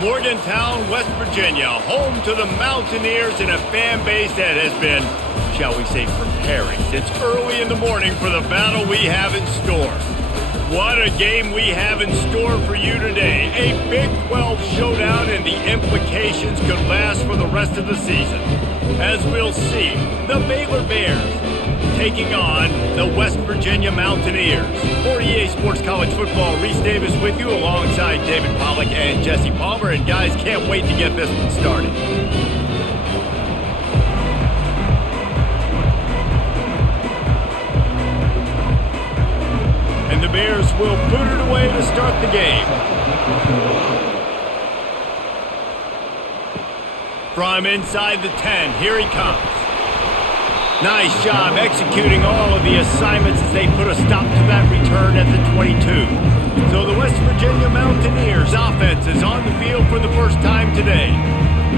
Morgantown, West Virginia, home to the Mountaineers and a fan base that has been, shall we say, preparing since early in the morning for the battle we have in store. What a game we have in store for you today. A Big 12 showdown, and the implications could last for the rest of the season. As we'll see, the Baylor Bears taking on the West Virginia Mountaineers. For EA Sports College Football, Reese Davis with you alongside David Pollack and Jesse Palmer. And guys, can't wait to get this one started. And the Bears will boot it away to start the game. From inside the 10, here he comes. Nice job executing all of the assignments as they put a stop to that return at the 22. So the West Virginia Mountaineers offense is on the field for the first time today.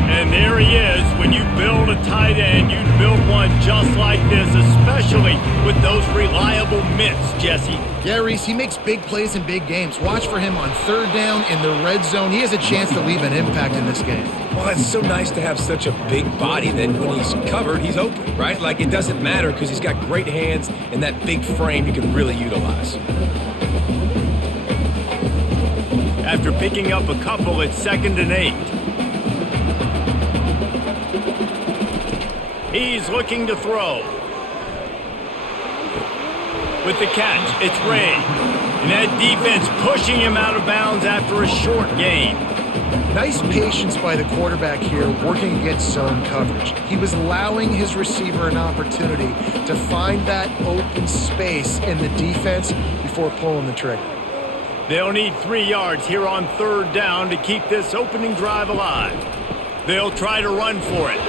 And there he is. When you build a tight end, you build one just like this, especially with those reliable mitts, Jesse. Yeah, Reese, he makes big plays in big games. Watch for him on third down in the red zone. He has a chance to leave an impact in this game. Well, it's so nice to have such a big body that when he's covered, he's open, right? Like, it doesn't matter because he's got great hands and that big frame he can really utilize. After picking up a couple, it's 2nd and 8. He's looking to throw. With the catch, it's Ray. And that defense pushing him out of bounds after a short gain. Nice patience by the quarterback here, working against zone coverage. He was allowing his receiver an opportunity to find that open space in the defense before pulling the trigger. They'll need 3 yards here on third down to keep this opening drive alive. They'll try to run for it.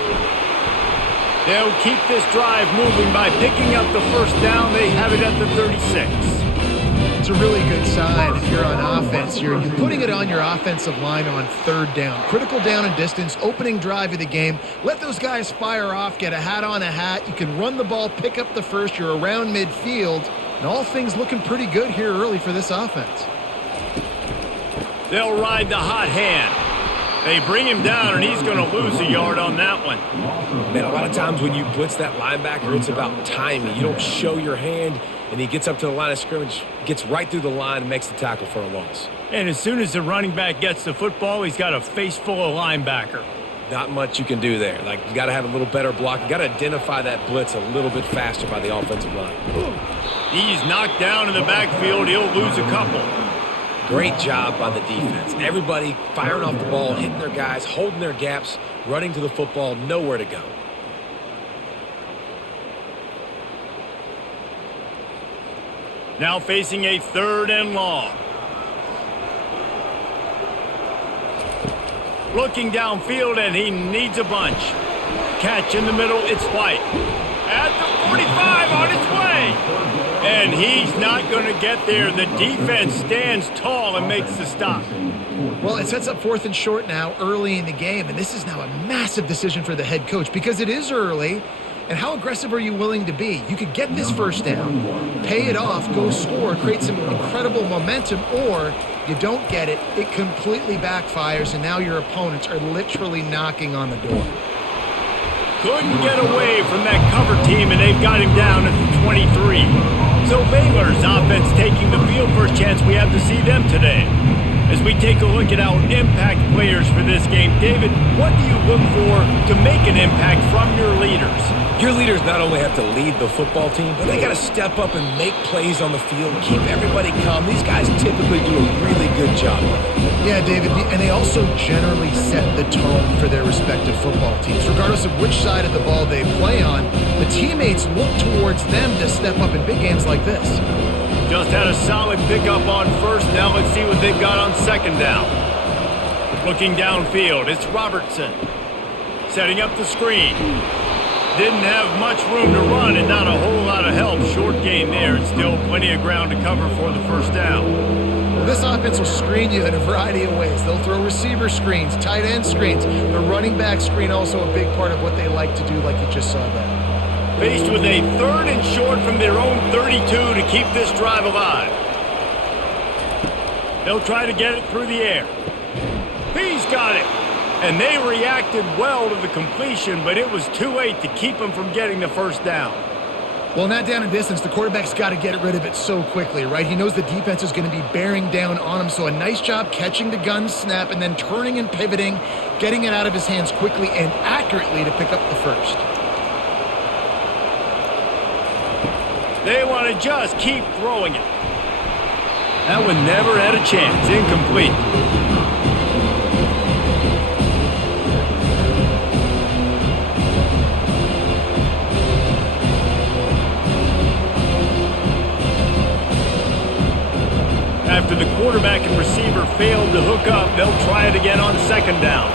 They'll keep this drive moving by picking up the first down. They have it at the 36. It's a really good sign if you're on offense. You're putting it on your offensive line on third down. Critical down and distance, opening drive of the game. Let those guys fire off, get a hat on a hat. You can run the ball, pick up the first. You're around midfield. And all things looking pretty good here early for this offense. They'll ride the hot hand. They bring him down, and he's going to lose a yard on that one. Man, a lot of times when you blitz that linebacker, it's about timing. You don't show your hand, and he gets up to the line of scrimmage, gets right through the line, and makes the tackle for a loss. And as soon as the running back gets the football, he's got a face full of linebacker. Not much you can do there. Like, you got to have a little better block. You got to identify that blitz a little bit faster by the offensive line. He's knocked down in the backfield. He'll lose a couple. Great job by the defense. Everybody firing off the ball, hitting their guys, holding their gaps, running to the football, nowhere to go. Now facing a 3rd and long. Looking downfield, and he needs a bunch. Catch in the middle, it's White. At the 45, on its way. And he's not going to get there. The defense stands tall and makes the stop. Well, it sets up 4th and short now early in the game, and this is now a massive decision for the head coach because it is early. And how aggressive are you willing to be? You could get this first down, pay it off, go score, create some incredible momentum, or you don't get it, it completely backfires, and now your opponents are literally knocking on the door. Couldn't get away from that cover team, and they've got him down at the 23. So Baylor's offense taking the field. First chance we have to see them today. As we take a look at our impact players for this game, David, what do you look for to make an impact from your leaders? Your leaders not only have to lead the football team, but they got to step up and make plays on the field, keep everybody calm. These guys typically do a really good job of it. Yeah, David, and they also generally set the tone for their respective football teams. Regardless of which side of the ball they play on, the teammates look towards them to step up in big games like this. Just had a solid pickup on first. Now let's see what they've got on 2nd down. Looking downfield, it's Robertson. Setting up the screen. Didn't have much room to run and not a whole lot of help. Short game there, and still plenty of ground to cover for the first down. Well, this offense will screen you in a variety of ways. They'll throw receiver screens, tight end screens. The running back screen also a big part of what they like to do, like you just saw there. Faced with a 3rd and short from their own 32 to keep this drive alive. They'll try to get it through the air. He's got it. And they reacted well to the completion, but it was too late to keep him from getting the first down. Well, in that down and distance, the quarterback's got to get rid of it so quickly, right? He knows the defense is going to be bearing down on him, so a nice job catching the gun snap and then turning and pivoting, getting it out of his hands quickly and accurately to pick up the first. They want to just keep throwing it. That one never had a chance. Incomplete. After the quarterback and receiver failed to hook up, they'll try it again on second down.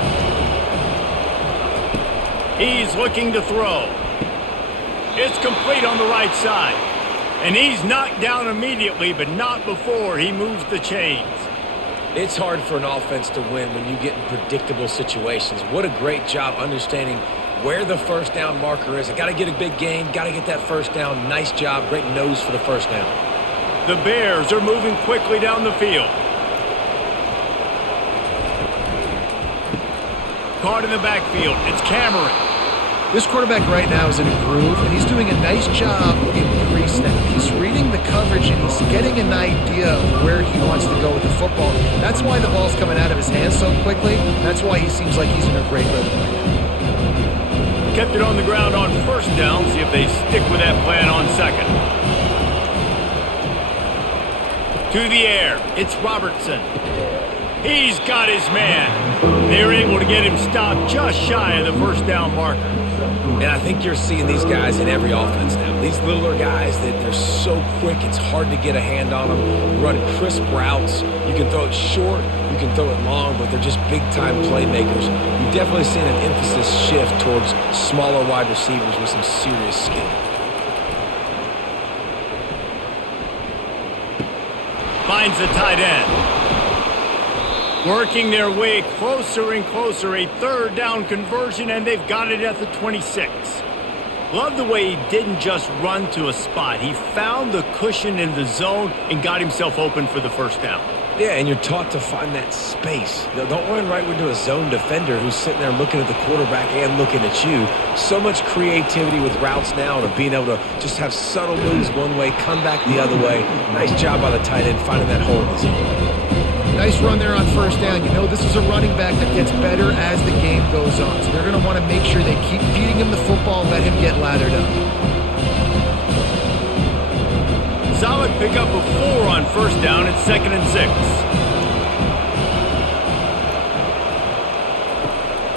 He's looking to throw. It's complete on the right side. And he's knocked down immediately, but not before he moves the chains. It's hard for an offense to win when you get in predictable situations. What a great job understanding where the first down marker is. I got to get a big gain, got to get that first down. Nice job, great nose for the first down. The Bears are moving quickly down the field. Caught in the backfield. It's Cameron. This quarterback right now is in a groove, and he's doing a nice job in pre-snap. He's reading the coverage, and he's getting an idea of where he wants to go with the football. That's why the ball's coming out of his hands so quickly. That's why he seems like he's in a great rhythm right now. Kept it on the ground on first down. See if they stick with that plan on second. To the air. It's Robertson. He's got his man. They're able to get him stopped just shy of the first down marker. And I think you're seeing these guys in every offense now. These littler guys, that they're so quick, it's hard to get a hand on them. Run crisp routes. You can throw it short, you can throw it long, but they're just big-time playmakers. You've definitely seen an emphasis shift towards smaller wide receivers with some serious skill. Finds the tight end. Working their way closer and closer, a third down conversion, and they've got it at the 26. Love the way he didn't just run to a spot. He found the cushion in the zone and got himself open for the first down. Yeah, and you're taught to find that space. You know, don't run right into a zone defender who's sitting there looking at the quarterback and looking at you. So much creativity with routes now and being able to just have subtle moves one way, come back the other way. Nice job by the tight end finding that hole in the zone. Nice run there on first down. You know this is a running back that gets better as the game goes on. So they're going to want to make sure they keep feeding him the football, let him get lathered up. Solid pickup of 4 on first down. It's 2nd and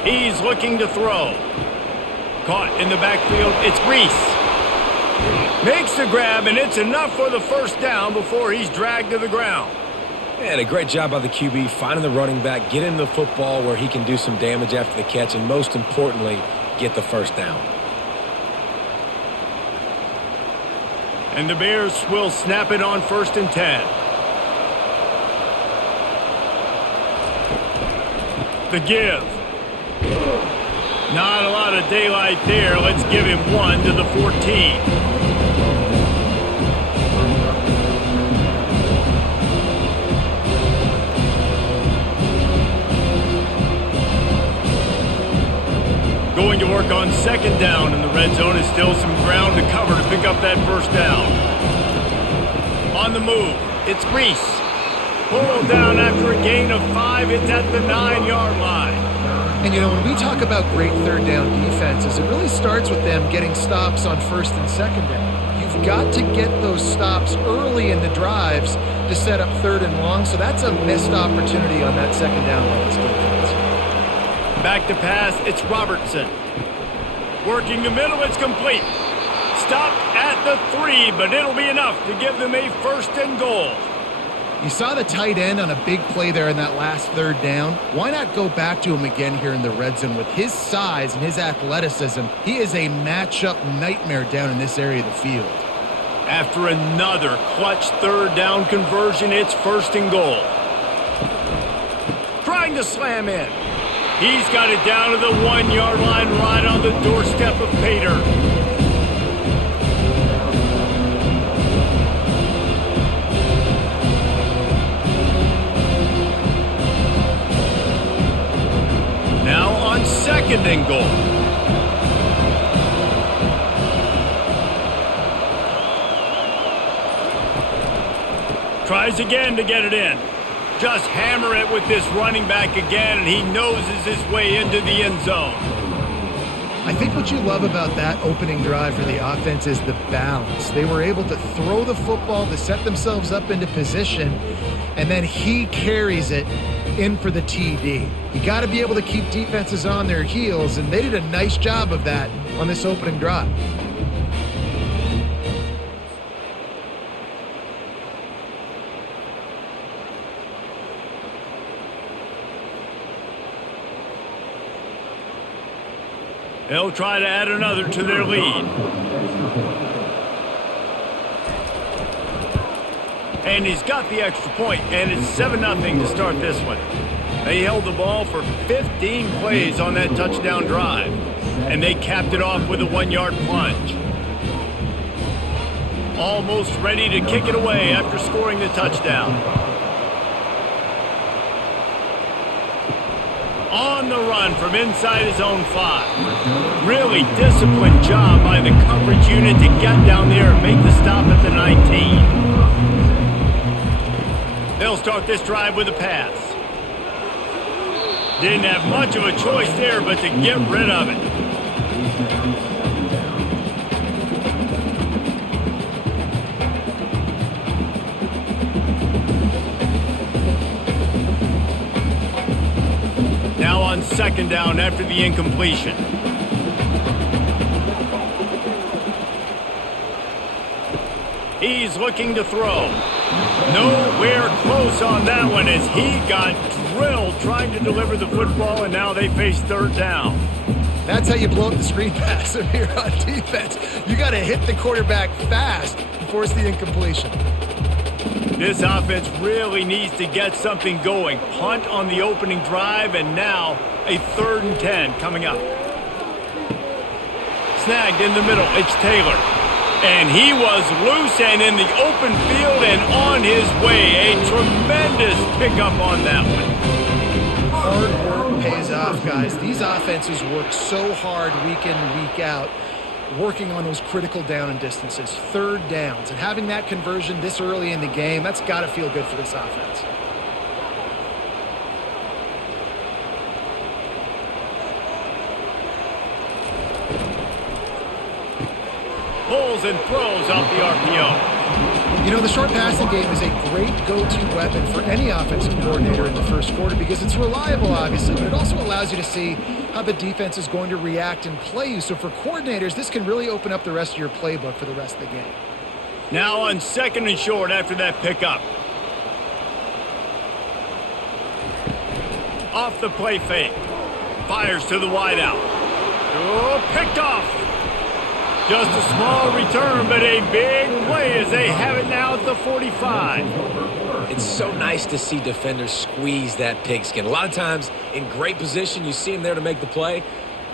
6. He's looking to throw. Caught in the backfield. It's Reese. Makes the grab, and it's enough for the first down before he's dragged to the ground. And a great job by the QB, finding the running back, get him the football where he can do some damage after the catch, and most importantly, get the first down. And the Bears will snap it on 1st and 10. The give. Not a lot of daylight there. Let's give him 1 to the 14. Going to work on 2nd down, and the red zone is still some ground to cover to pick up that first down. On the move, it's Reese. Pulled down after a gain of 5. It's at the 9-yard line. And, you know, when we talk about great third down defenses, it really starts with them getting stops on 1st and 2nd down. You've got to get those stops early in the drives to set up 3rd and long, so that's a missed opportunity on that 2nd down by this defense. Back to pass, it's Robertson. Working the middle, it's complete. Stopped at the 3, but it'll be enough to give them a 1st and goal. You saw the tight end on a big play there in that last 3rd down. Why not go back to him again here in the red zone? With his size and his athleticism, he is a matchup nightmare down in this area of the field. After another clutch 3rd down conversion, it's 1st and goal. Trying to slam in. He's got it down to the 1-yard line, right on the doorstep of Pater. second and goal. Tries again to get it in. Just hammer it with this running back again, and he noses his way into the end zone. I think what you love about that opening drive for the offense is the balance. They were able to throw the football to set themselves up into position, and then he carries it in for the TD. You got to be able to keep defenses on their heels, and they did a nice job of that on this opening drive. They'll try to add another to their lead. And he's got the extra point, and it's 7-0 to start this one. They held the ball for 15 plays on that touchdown drive, and they capped it off with a 1-yard plunge. Almost ready to kick it away after scoring the touchdown. On the run from inside his own 5. Really disciplined job by the coverage unit to get down there and make the stop at the 19. They'll start this drive with a pass. Didn't have much of a choice there but to get rid of it. Now on second down after the incompletion. He's looking to throw. Nowhere close on that one as he got drilled trying to deliver the football, and now they face third down. That's how you blow up the screen pass if you're on defense. You got to hit the quarterback fast to force the incompletion. This offense really needs to get something going. Punt on the opening drive, and now a 3rd and 10 coming up. Snagged in the middle, it's Taylor. And he was loose and in the open field and on his way. A tremendous pickup on that one. Hard work pays off, guys. These offenses work so hard week in and week out, working on those critical down and distances, 3rd downs. And having that conversion this early in the game, that's got to feel good for this offense. Pulls and throws off the RPO. You know, the short passing game is a great go-to weapon for any offensive coordinator in the first quarter because it's reliable, obviously, but it also allows you to see how the defense is going to react and play you. So for coordinators, this can really open up the rest of your playbook for the rest of the game. Now on 2nd and short after that pickup. Off the play fake. Fires to the wideout. Oh, picked off. Just a small return, but a big play as they have it now at the 45. It's so nice to see defenders squeeze that pigskin. A lot of times in great position, you see them there to make the play,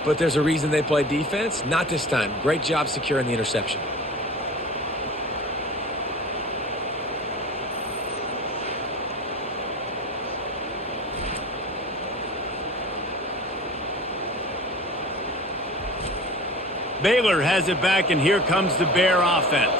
but there's a reason they play defense. Not this time. Great job securing the interception. Baylor has it back, and here comes the Bear offense.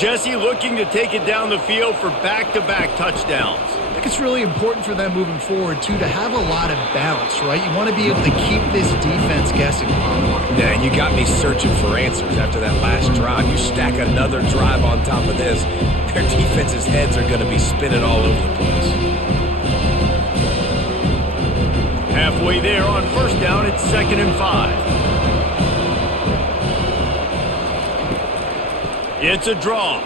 Jesse looking to take it down the field for back-to-back touchdowns. I think it's really important for them moving forward, too, to have a lot of balance, right? You want to be able to keep this defense guessing. Yeah, and you got me searching for answers after that last drive. You stack another drive on top of this, their defense's heads are going to be spinning all over the place. Halfway there on 1st down, it's 2nd and 5. It's a draw.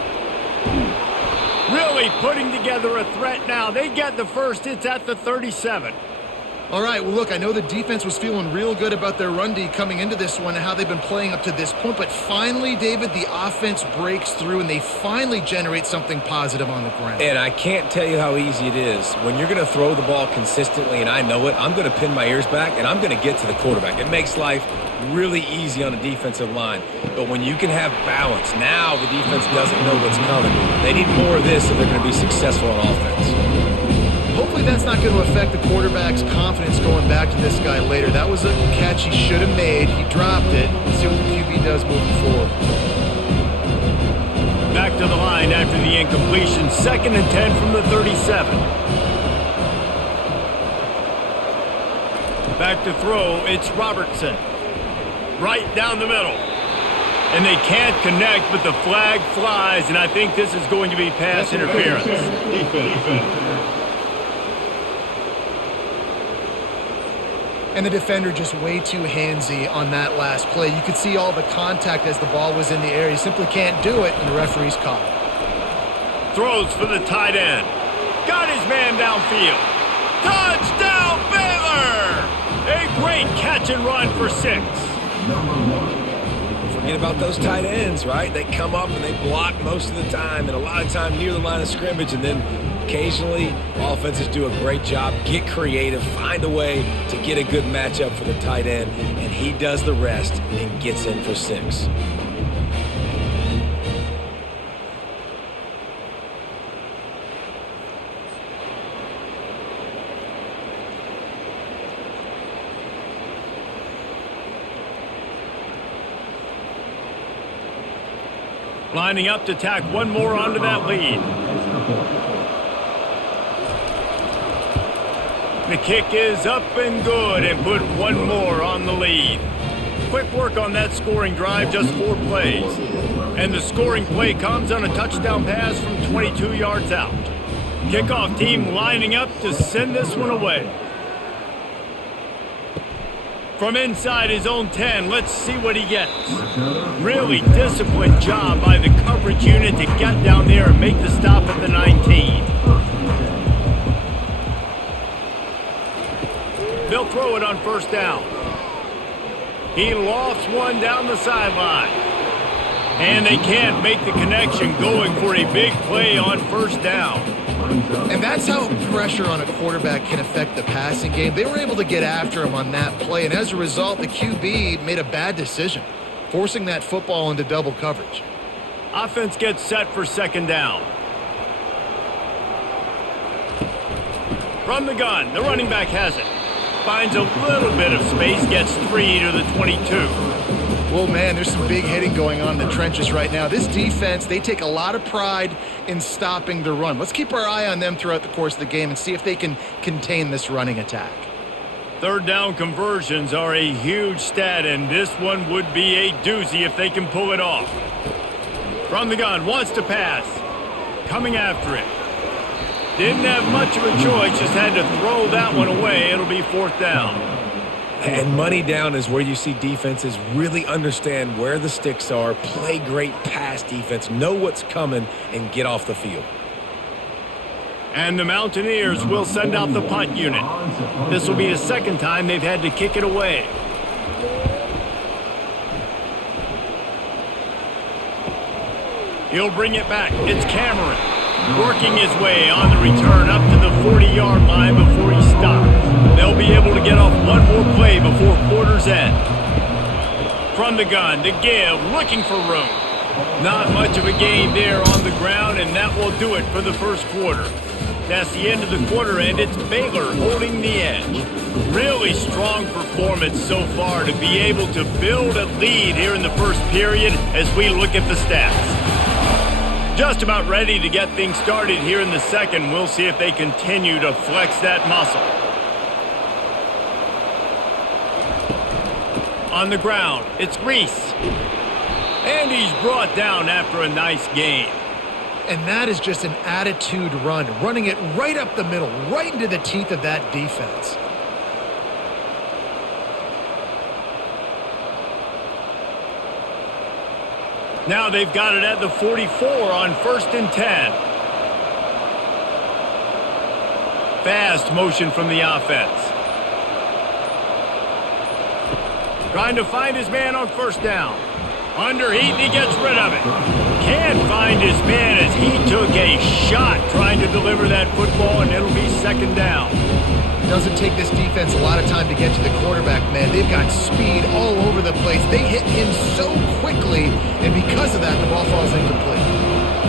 Really putting together a threat now. They get the first. It's at the 37. All right, well, look, I know the defense was feeling real good about their run D coming into this one and how they've been playing up to this point, but finally, David, the offense breaks through and they finally generate something positive on the ground. And I can't tell you how easy it is. When you're going to throw the ball consistently, and I know it, I'm going to pin my ears back and I'm going to get to the quarterback. It makes life really easy on the defensive line. But when you can have balance, now the defense doesn't know what's coming. They need more of this if they're going to be successful on offense. hopefully that's not going to affect the quarterback's confidence going back to this guy later. That was a catch he should have made. He dropped it. Let's see what the QB does moving forward. Back to the line after the incompletion. 2nd and 10 from the 37. Back to throw, it's Robertson. Right down the middle. And they can't connect, but the flag flies, and I think this is going to be pass interference. And the defender just way too handsy on that last play. You could see all the contact as the ball was in the air. He simply can't do it, and the referee's caught it. Throws for the tight end. Got his man downfield. Touchdown, Baylor! A great catch and run for 6. Forget about those tight ends, right? They come up and they block most of the time, and a lot of time near the line of scrimmage, and then occasionally offenses do a great job, get creative, find a way to get a good matchup for the tight end, and he does the rest and gets in for 6. Lining up to tack one more onto that lead. The kick is up and good and put one more on the lead. Quick work on that scoring drive, just 4 plays. And the scoring play comes on a touchdown pass from 22 yards out. Kickoff team lining up to send this one away. From inside his own 10, let's see what he gets. Really disciplined job by the coverage unit to get down there and make the stop at the 19. They'll throw it on 1st down. He lofts one down the sideline. And they can't make the connection, going for a big play on 1st down. And that's how pressure on a quarterback can affect the passing game. They were able to get after him on that play, and as a result, the QB made a bad decision, forcing that football into double coverage. Offense gets set for 2nd down. From the gun, the running back has it. Finds a little bit of space, gets 3 to the 22. Well, man, there's some big hitting going on in the trenches right now. This defense, they take a lot of pride in stopping the run. Let's keep our eye on them throughout the course of the game and see if they can contain this running attack. 3rd down conversions are a huge stat, and this one would be a doozy if they can pull it off. From the gun, wants to pass. Coming after it. Didn't have much of a choice, just had to throw that one away. It'll be 4th down. And money down is where you see defenses really understand where the sticks are, play great pass defense, know what's coming, and get off the field. And the Mountaineers will send out the punt unit. This will be the 2nd time they've had to kick it away. He'll bring it back. It's Cameron. Working his way on the return up to the 40-yard line before he stops. They'll be able to get off one more play before quarter's end. From the gun, to give, looking for room. Not much of a gain there on the ground, and that will do it for the 1st quarter. That's the end of the quarter, and it's Baylor holding the edge. Really strong performance so far to be able to build a lead here in the 1st period as we look at the stats. Just about ready to get things started here in the 2nd. We'll see if they continue to flex that muscle. On the ground, it's Reese. And he's brought down after a nice gain. And that is just an attitude run, running it right up the middle, right into the teeth of that defense. Now they've got it at the 44 on 1st and 10. Fast motion from the offense. Trying to find his man on 1st down. Under heat, he gets rid of it. Can't find his man as he took a shot trying to deliver that football, and it'll be 2nd down. Doesn't take this defense a lot of time to get to the quarterback, man. They've got speed all over the place. They hit him so quickly, and because of that, the ball falls incomplete.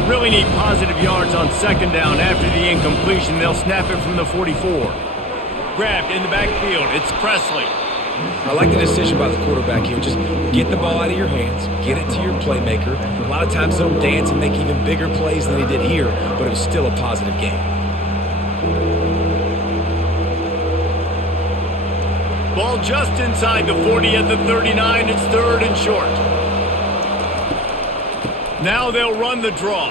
Really need positive yards on second down. After the incompletion, they'll snap it from the 44. Grabbed in the backfield. It's Presley. I like the decision by the quarterback here. Just get the ball out of your hands, get it to your playmaker. A lot of times they'll dance and make even bigger plays than he did here, but it was still a positive game. Ball just inside the 40 at the 39. It's third and short. Now they'll run the draw.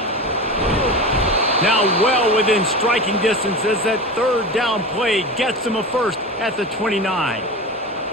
Now well within striking distance as that third down play gets them a first at the 29.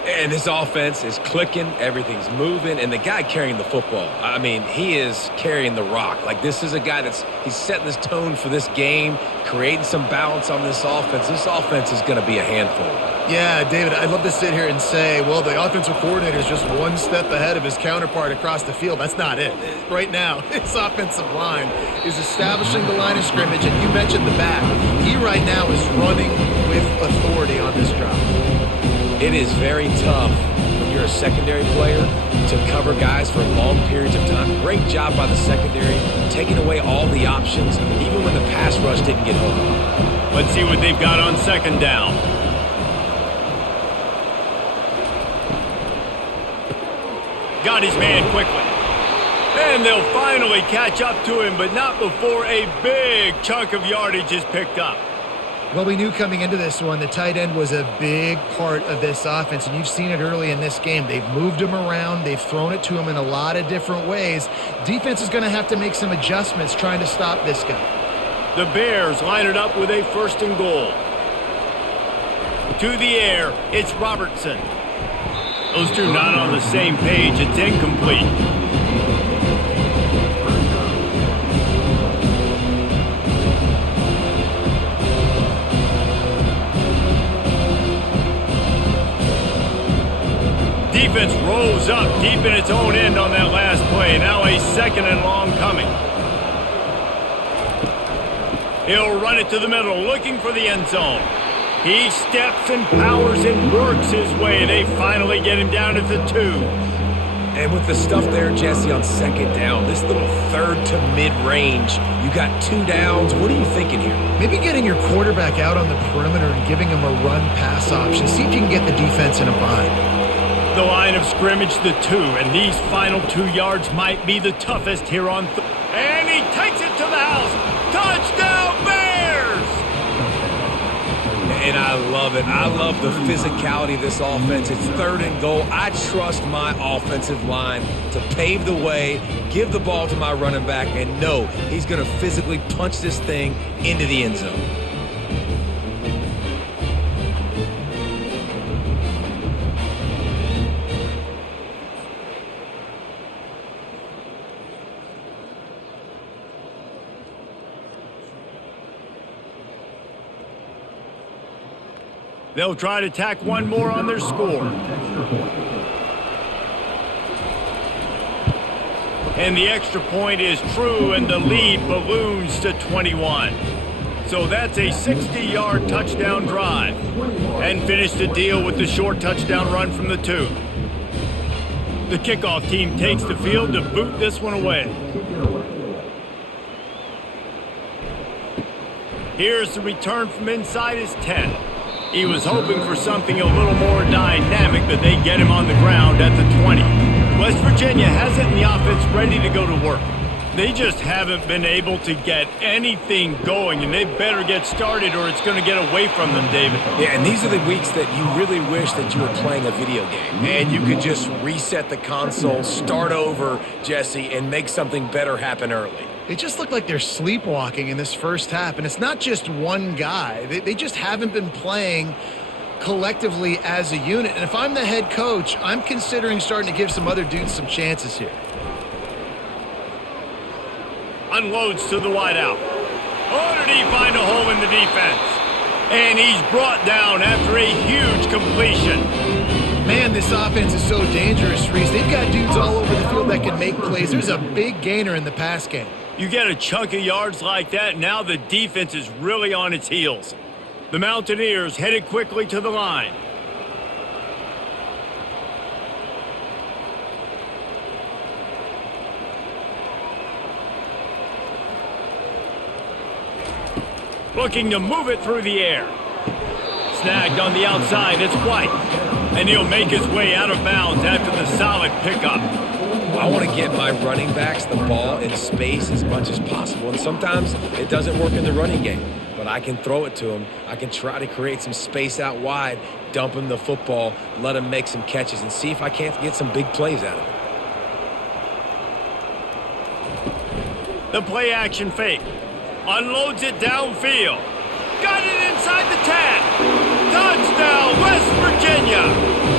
And this offense is clicking, everything's moving, and the guy carrying the football, I mean, he is carrying the rock. Like, this is a guy he's setting this tone for this game, creating some balance on this offense. This offense is going to be a handful. Yeah, David, I'd love to sit here and say, well, the offensive coordinator is just one step ahead of his counterpart across the field. That's not it. Right now, his offensive line is establishing the line of scrimmage, and you mentioned the back. He right now is running with authority on this drive. It is very tough when you're a secondary player to cover guys for long periods of time. Great job by the secondary, taking away all the options, even when the pass rush didn't get home. Let's see what they've got on second down. Got his man quickly. And they'll finally catch up to him, but not before a big chunk of yardage is picked up. Well, we knew coming into this one the tight end was a big part of this offense, and you've seen it early in this game. They've moved him around. They've thrown it to him in a lot of different ways. Defense is going to have to make some adjustments trying to stop this guy. The Bears line it up with a first and goal. To the air, it's Robertson. Those two not on the same page. It's incomplete. Defense rolls up deep in its own end on that last play. Now a second and long coming. He'll run it to the middle, looking for the end zone. He steps and powers and works his way. They finally get him down at the 2. And with the stuff there, Jesse, on second down, this little third to mid-range, you got 2 downs. What are you thinking here? Maybe getting your quarterback out on the perimeter and giving him a run-pass option. See if you can get the defense in a bind. The line of scrimmage, the 2, and these final 2 yards might be the toughest here on and he takes it to the house. Touchdown, Bears! And I love it. I love the physicality of this offense. It's third and goal. I trust my offensive line to pave the way, give the ball to my running back, and know he's going to physically punch this thing into the end zone. They'll try to tack one more on their score. And the extra point is true, and the lead balloons to 21. So that's a 60-yard touchdown drive. And finish the deal with the short touchdown run from the 2. The kickoff team takes the field to boot this one away. Here's the return from inside his 10. He was hoping for something a little more dynamic, but they get him on the ground at the 20. West Virginia has it in the offense ready to go to work. They just haven't been able to get anything going, and they better get started or it's going to get away from them, David. Yeah, and these are the weeks that you really wish that you were playing a video game, and you could just reset the console, start over, Jesse, and make something better happen early. They just look like they're sleepwalking in this first half, and it's not just one guy. They just haven't been playing collectively as a unit. And if I'm the head coach, I'm considering starting to give some other dudes some chances here. Unloads to the wideout. Oh, did he find a hole in the defense? And he's brought down after a huge completion. Man, this offense is so dangerous, Reese. They've got dudes all over the field that can make plays. There's a big gainer in the pass game. You get a chunk of yards like that, now the defense is really on its heels. The Mountaineers headed quickly to the line. Looking to move it through the air. Snagged on the outside, it's White. And he'll make his way out of bounds after the solid pickup. I want to get my running backs the ball in space as much as possible. And sometimes it doesn't work in the running game. But I can throw it to him. I can try to create some space out wide, dump him the football, let him make some catches, and see if I can't get some big plays out of it. The play action fake. Unloads it downfield. Got it inside the 10. Touchdown, West Virginia.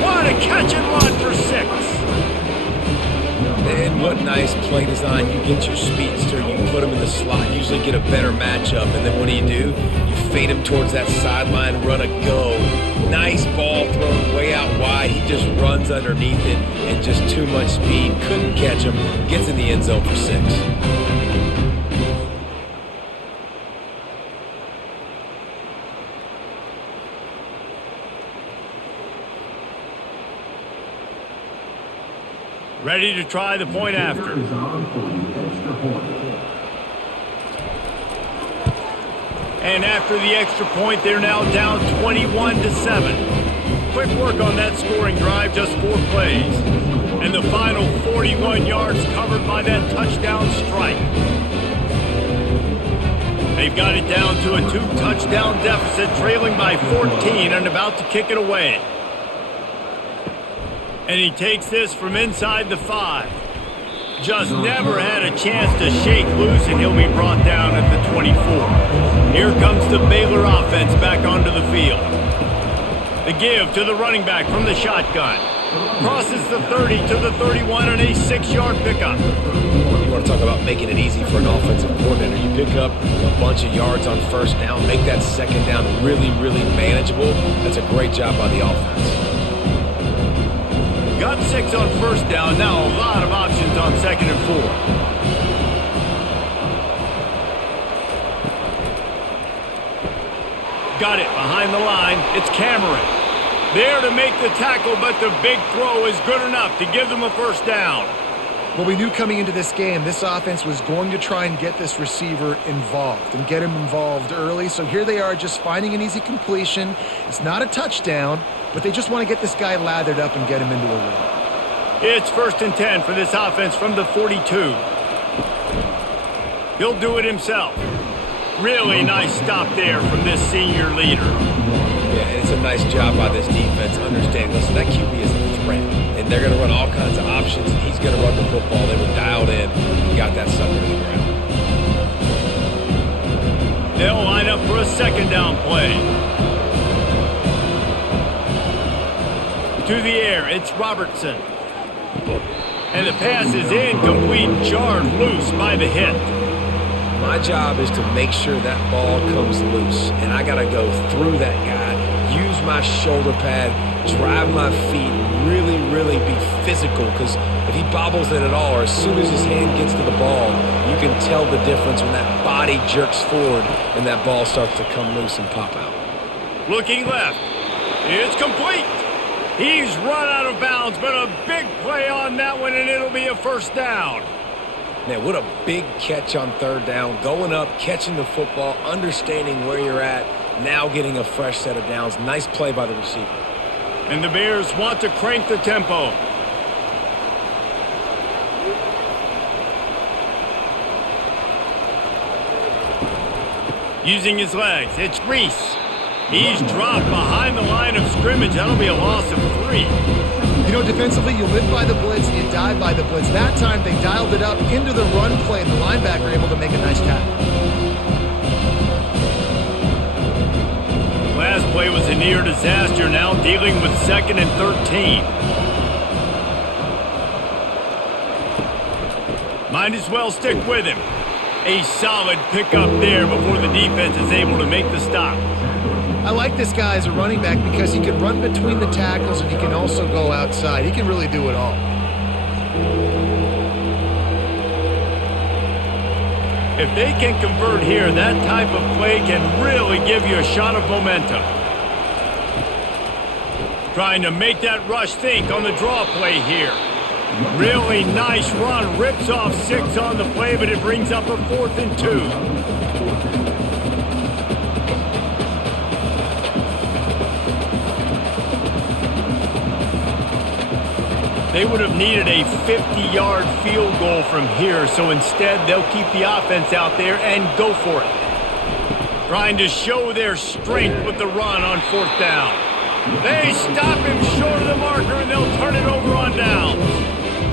What a catch and run for 6. And what nice play design. You get your speedster, you put him in the slot, usually get a better matchup, and then what do? You fade him towards that sideline, run a go. Nice ball thrown way out wide. He just runs underneath it and just too much speed. Couldn't catch him. Gets in the end zone for 6. Ready to try the point after. And after the extra point, they're now down 21-7. Quick work on that scoring drive, just 4 plays. And the final 41 yards covered by that touchdown strike. They've got it down to a 2-touchdown deficit, trailing by 14 and about to kick it away. And he takes this from inside the 5. Just never had a chance to shake loose, and he'll be brought down at the 24. Here comes the Baylor offense back onto the field. The give to the running back from the shotgun. Crosses the 30 to the 31 and a 6-yard pickup. You want to talk about making it easy for an offensive coordinator. You pick up a bunch of yards on first down, make that second down really, really manageable. That's a great job by the offense. Got 6 on first down, now a lot of options on 2nd and 4. Got it behind the line, it's Cameron. There to make the tackle, but the big throw is good enough to give them a first down. Well, we knew coming into this game, this offense was going to try and get this receiver involved and get him involved early. So here they are just finding an easy completion. It's not a touchdown, but they just want to get this guy lathered up and get him into a rhythm. It's 1st and 10 for this offense from the 42. He'll do it himself. Really nice stop there from this senior leader. Yeah, it's a nice job by this defense. Understand, listen, that QB is a threat. And they're going to run all kinds of options, and he's going to run the football. They were dialed in and got that sucker to the ground. They'll line up for a 2nd down play. To the air, it's Robertson. And the pass is incomplete, jarred loose by the hit. My job is to make sure that ball comes loose, and I got to go through that guy, use my shoulder pad, drive my feet, really, really be physical, because if he bobbles it at all, or as soon as his hand gets to the ball, you can tell the difference when that body jerks forward and that ball starts to come loose and pop out. Looking left. It's complete. He's run out of bounds, but a big play on that one, and it'll be a first down. Man, what a big catch on 3rd down. Going up, catching the football, understanding where you're at, now getting a fresh set of downs. Nice play by the receiver. And the Bears want to crank the tempo. Using his legs, it's Reese. He's dropped behind the line of scrimmage. That'll be a loss of 3. You know, defensively, you live by the blitz and you die by the blitz. That time, they dialed it up into the run play, and the linebacker able to make a nice tackle. Last play was a near disaster, now dealing with 2nd and 13. Might as well stick with him. A solid pickup there before the defense is able to make the stop. I like this guy as a running back because he can run between the tackles and he can also go outside. He can really do it all. If they can convert here, that type of play can really give you a shot of momentum. Trying to make that rush think on the draw play here. Really nice run, rips off 6 on the play, but it brings up a 4th and 2. They would have needed a 50-yard field goal from here, so instead they'll keep the offense out there and go for it. Trying to show their strength with the run on 4th down. They stop him short of the marker, and they'll turn it over on downs.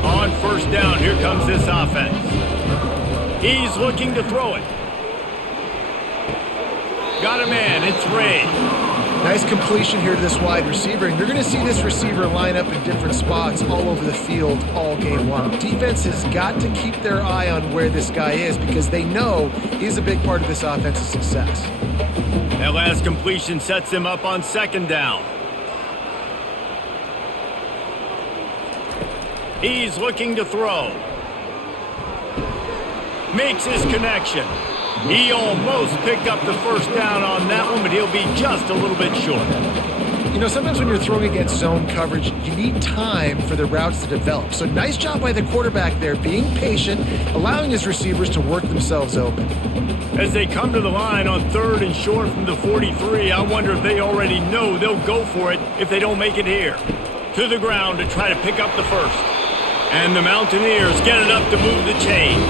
On 1st down, here comes this offense. He's looking to throw it. Got a man, it's Ray. Nice completion here to this wide receiver, and you're going to see this receiver line up in different spots all over the field all game long. Defense has got to keep their eye on where this guy is because they know he's a big part of this offense's success. That last completion sets him up on 2nd down. He's looking to throw. Makes his connection. He almost picked up the 1st down on that one, but he'll be just a little bit short. You know, sometimes when you're throwing against zone coverage, you need time for the routes to develop. So nice job by the quarterback there, being patient, allowing his receivers to work themselves open. As they come to the line on 3rd and short from the 43, I wonder if they already know they'll go for it if they don't make it here. To the ground to try to pick up the 1st. And the Mountaineers get it up to move the chains.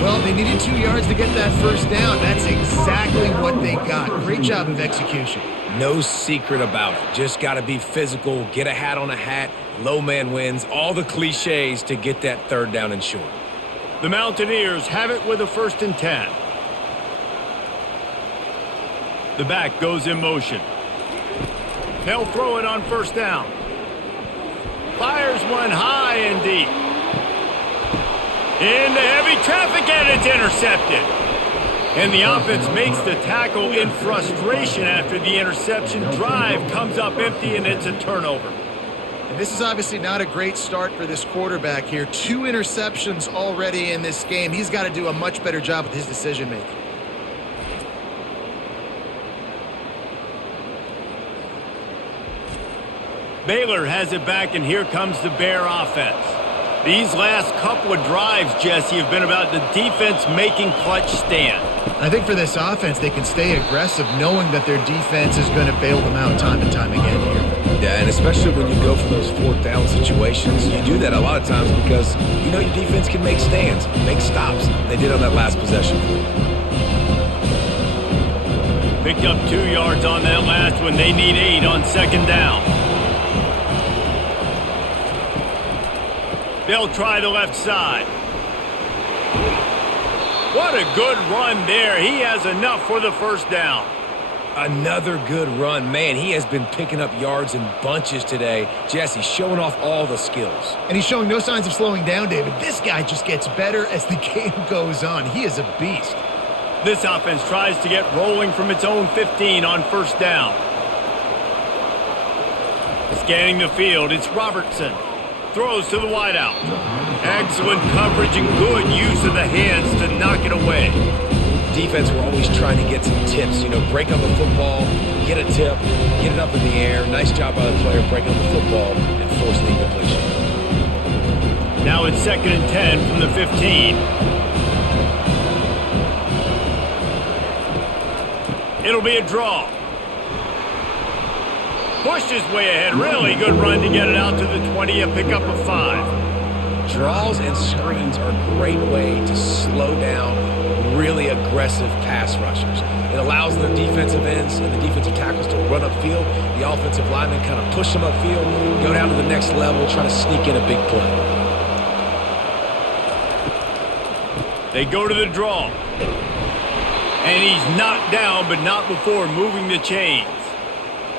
Well, they needed 2 yards to get that 1st down. That's exactly what they got. Great job of execution. No secret about it. Just got to be physical, get a hat on a hat, low man wins, all the cliches to get that 3rd down and short. The Mountaineers have it with a 1st and 10. The back goes in motion. They'll throw it on 1st down. Fires one high and deep. Into heavy traffic, and it's intercepted. And the offense makes the tackle in frustration after the interception. Drive comes up empty, and it's a turnover. And this is obviously not a great start for this quarterback here. 2 interceptions already in this game. He's got to do a much better job with his decision-making. Baylor has it back, and here comes the Bear offense. These last couple of drives, Jesse, have been about the defense making clutch stand. I think for this offense, they can stay aggressive knowing that their defense is going to bail them out time and time again here. Yeah, and especially when you go for those 4th down situations, you do that a lot of times because you know your defense can make stands, make stops. They did on that last possession. Picked up 2 yards on that last one. They need 8 on 2nd down. They'll try the left side. What a good run there. He has enough for the 1st down. Another good run. Man, he has been picking up yards in bunches today. Jesse showing off all the skills. And he's showing no signs of slowing down, David. This guy just gets better as the game goes on. He is a beast. This offense tries to get rolling from its own 15 on 1st down. Scanning the field, it's Robertson. Throws to the wideout. Excellent coverage and good use of the hands to knock it away. Defense, we're always trying to get some tips. You know, break up the football, get a tip, get it up in the air. Nice job by the player breaking up the football and forcing the incompletion. Now it's 2nd and 10 from the 15. It'll be a draw. Pushed his way ahead. Really good run to get it out to the 20, a pickup of 5. Draws and screens are a great way to slow down really aggressive pass rushers. It allows the defensive ends and the defensive tackles to run upfield. The offensive linemen kind of push them upfield, go down to the next level, try to sneak in a big play. They go to the draw. And he's knocked down, but not before moving the chains.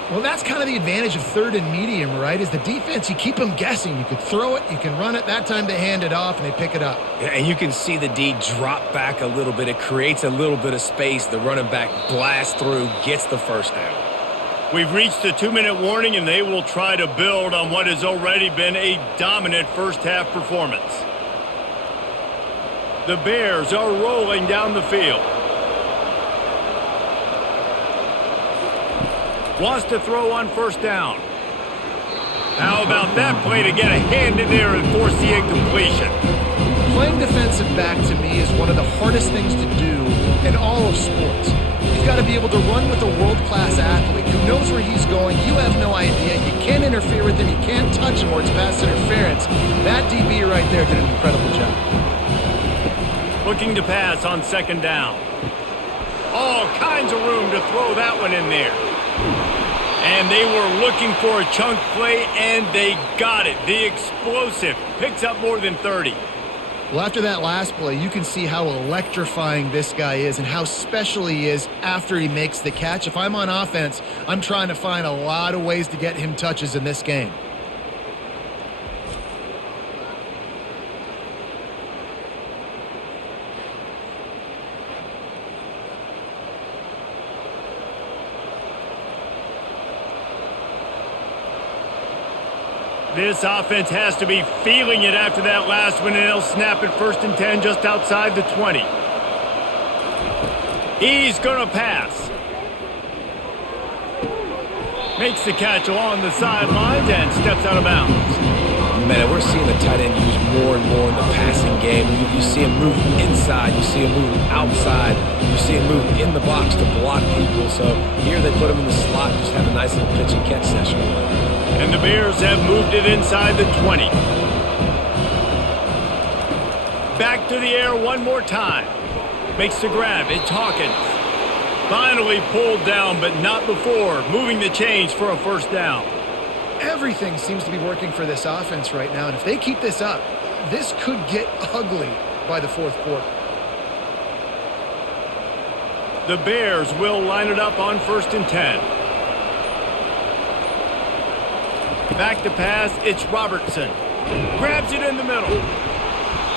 Well, that's kind of the advantage of 3rd and medium, right? Is the defense, you keep them guessing. You could throw it, you can run it. That time they hand it off, and they pick it up. Yeah, and you can see the D drop back a little bit. It creates a little bit of space. The running back blasts through, gets the 1st down. We've reached the 2-minute warning, and they will try to build on what has already been a dominant first-half performance. The Bears are rolling down the field. Wants to throw on 1st down. How about that play to get a hand in there and force the incompletion? Playing defensive back to me is one of the hardest things to do in all of sports. You've got to be able to run with a world-class athlete who knows where he's going. You have no idea. You can't interfere with him. You can't touch him or it's pass interference. That DB right there did an incredible job. Looking to pass on second down. All kinds of room to throw that one in there. And they were looking for a chunk play, and they got it. The explosive picks up more than 30. Well, after that last play, you can see how electrifying this guy is and how special he is after he makes the catch. If I'm on offense, I'm trying to find a lot of ways to get him touches in this game. This offense has to be feeling it after that last one, and they'll snap it 1st and 10 just outside the 20. He's going to pass. Makes the catch along the sidelines and steps out of bounds. Man, we're seeing the tight end used more and more in the passing game. You see him move inside. You see him move outside. You see him move in the box to block people. So here they put him in the slot and just have a nice little pitch and catch session. And the Bears have moved it inside the 20. Back to the air one more time. Makes the grab. It's Hawkins. Finally pulled down, but not before moving the chains for a first down. Everything seems to be working for this offense right now, and if they keep this up, this could get ugly by the fourth quarter. The Bears will line it up on 1st and 10. Back to pass, it's Robertson. Grabs it in the middle.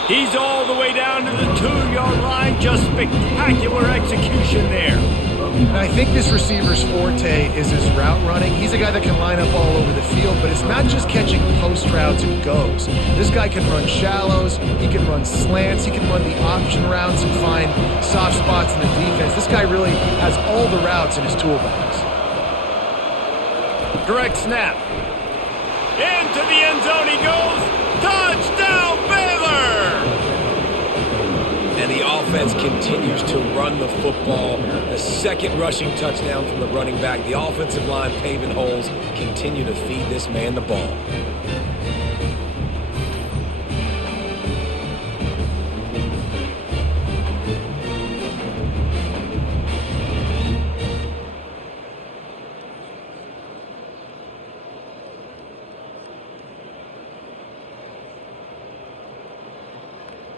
He's all the way down to the 2-yard line. Just spectacular execution there. And I think this receiver's forte is his route running. He's a guy that can line up all over the field, but it's not just catching post routes and goes. This guy can run shallows, he can run slants, he can run the option routes and find soft spots in the defense. This guy really has all the routes in his toolbox. Direct snap. Into the end zone he goes. Touchdown, Baylor! And the offense continues to run the football. The second rushing touchdown from the running back. The offensive line paving holes. Continue to feed this man the ball.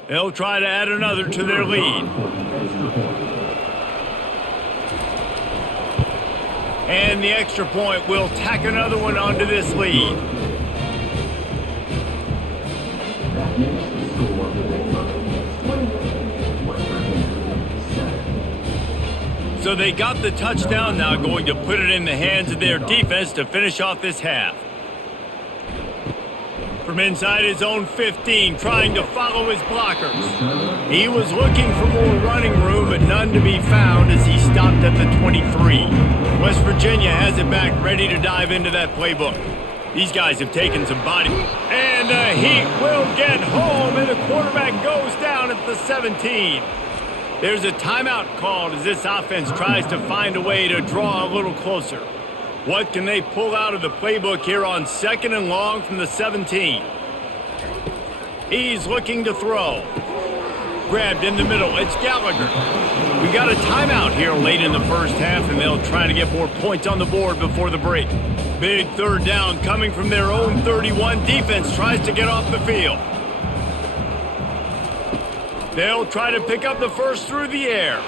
They'll try to add another to their lead. And the extra point will tack another one onto this lead. So they got the touchdown, now going to put it in the hands of their defense to finish off this half. From inside his own 15, trying to follow his blockers. He was looking for more running room, but none to be found as he stopped at the 23. West Virginia has it back, ready to dive into that playbook. These guys have taken some body. And the Heat will get home, and the quarterback goes down at the 17. There's a timeout called as this offense tries to find a way to draw a little closer. What can they pull out of the playbook here on 2nd and long from the 17? He's looking to throw. Grabbed in the middle. It's Gallagher. We got a timeout here late in the first half, and they'll try to get more points on the board before the break. Big third down coming from their own 31. Defense tries to get off the field. They'll try to pick up the first through the air.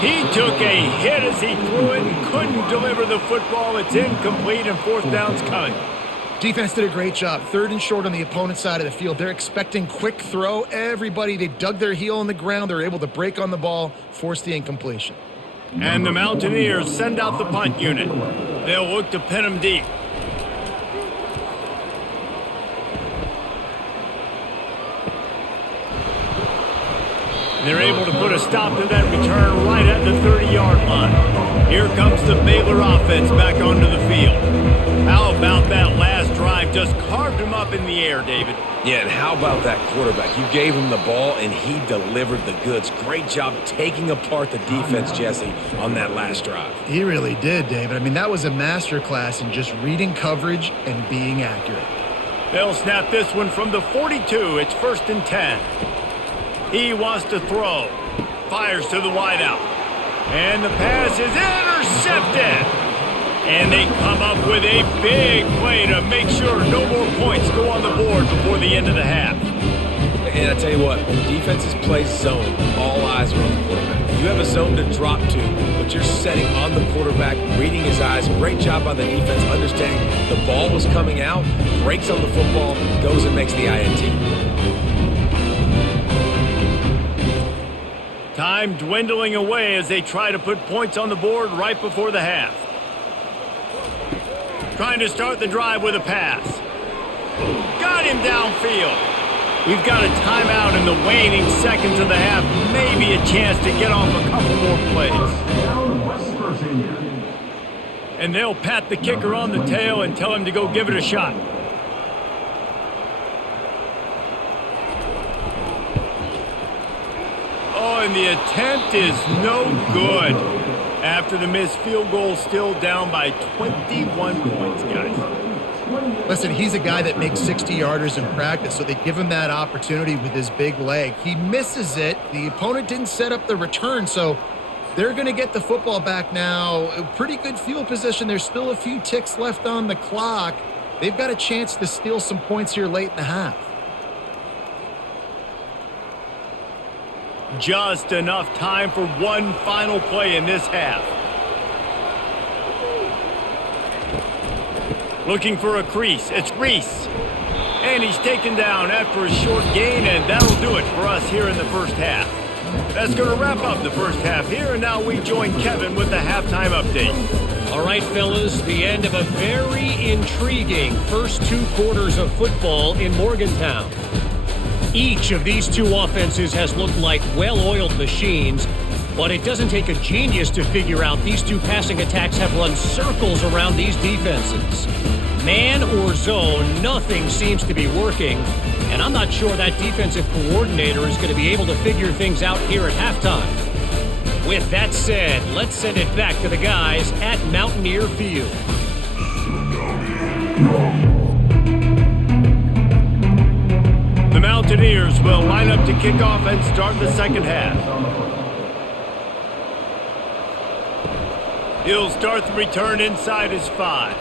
He took a hit as he threw it and couldn't deliver the football. It's incomplete, and 4th down's coming. Defense did a great job. 3rd and short on the opponent's side of the field. They're expecting quick throw. Everybody, they dug their heel in the ground. They're able to break on the ball, force the incompletion. And the Mountaineers send out the punt unit. They'll look to pin them deep. They're able to put a stop to that return right at the 30-yard line. Here comes the Baylor offense back onto the field. How about that last drive? just carved him up in the air, David. Yeah, and how about that quarterback? You gave him the ball, and he delivered the goods. Great job taking apart the defense, Jesse, on that last drive. He really did, David. I mean, that was a masterclass in just reading coverage and being accurate. They'll snap this one from the 42. It's 1st and 10. He wants to throw. Fires to the wideout. And the pass is intercepted. And they come up with a big play to make sure no more points go on the board before the end of the half. And I tell you what, when defenses play zone, all eyes are on the quarterback. You have a zone to drop to, but you're setting on the quarterback, reading his eyes. Great job by the defense, understanding the ball was coming out, breaks on the football, goes and makes the INT. Time dwindling away as they try to put points on the board right before the half. Trying to start the drive with a pass. Got him downfield. We've got a timeout in the waning seconds of the half. Maybe a chance to get off a couple more plays. And they'll pat the kicker on the tail and tell him to go give it a shot. Oh, and the attempt is no good. After the missed field goal, still down by 21 points, guys. Listen, he's a guy that makes 60-yarders in practice, so they give him that opportunity with his big leg. He misses it. The opponent didn't set up the return, so they're going to get the football back now. A pretty good field position. There's still a few ticks left on the clock. They've got a chance to steal some points here late in the half. Just enough time for one final play in this half. Looking for a crease. It's Reese. And he's taken down after a short gain, and that'll do it for us here in the first half. That's going to wrap up the first half here, and now we join Kevin with the halftime update. All right, fellas, the end of a very intriguing first 2 quarters of football in Morgantown. Each of these two offenses has looked like well-oiled machines, but it doesn't take a genius to figure out these two passing attacks have run circles around these defenses. Man or zone, nothing seems to be working, and I'm not sure that defensive coordinator is going to be able to figure things out here at halftime. With that said, let's send it back to the guys at Mountaineer Field. The Mountaineers will line up to kick off and start the second half. He'll start the return inside his 5.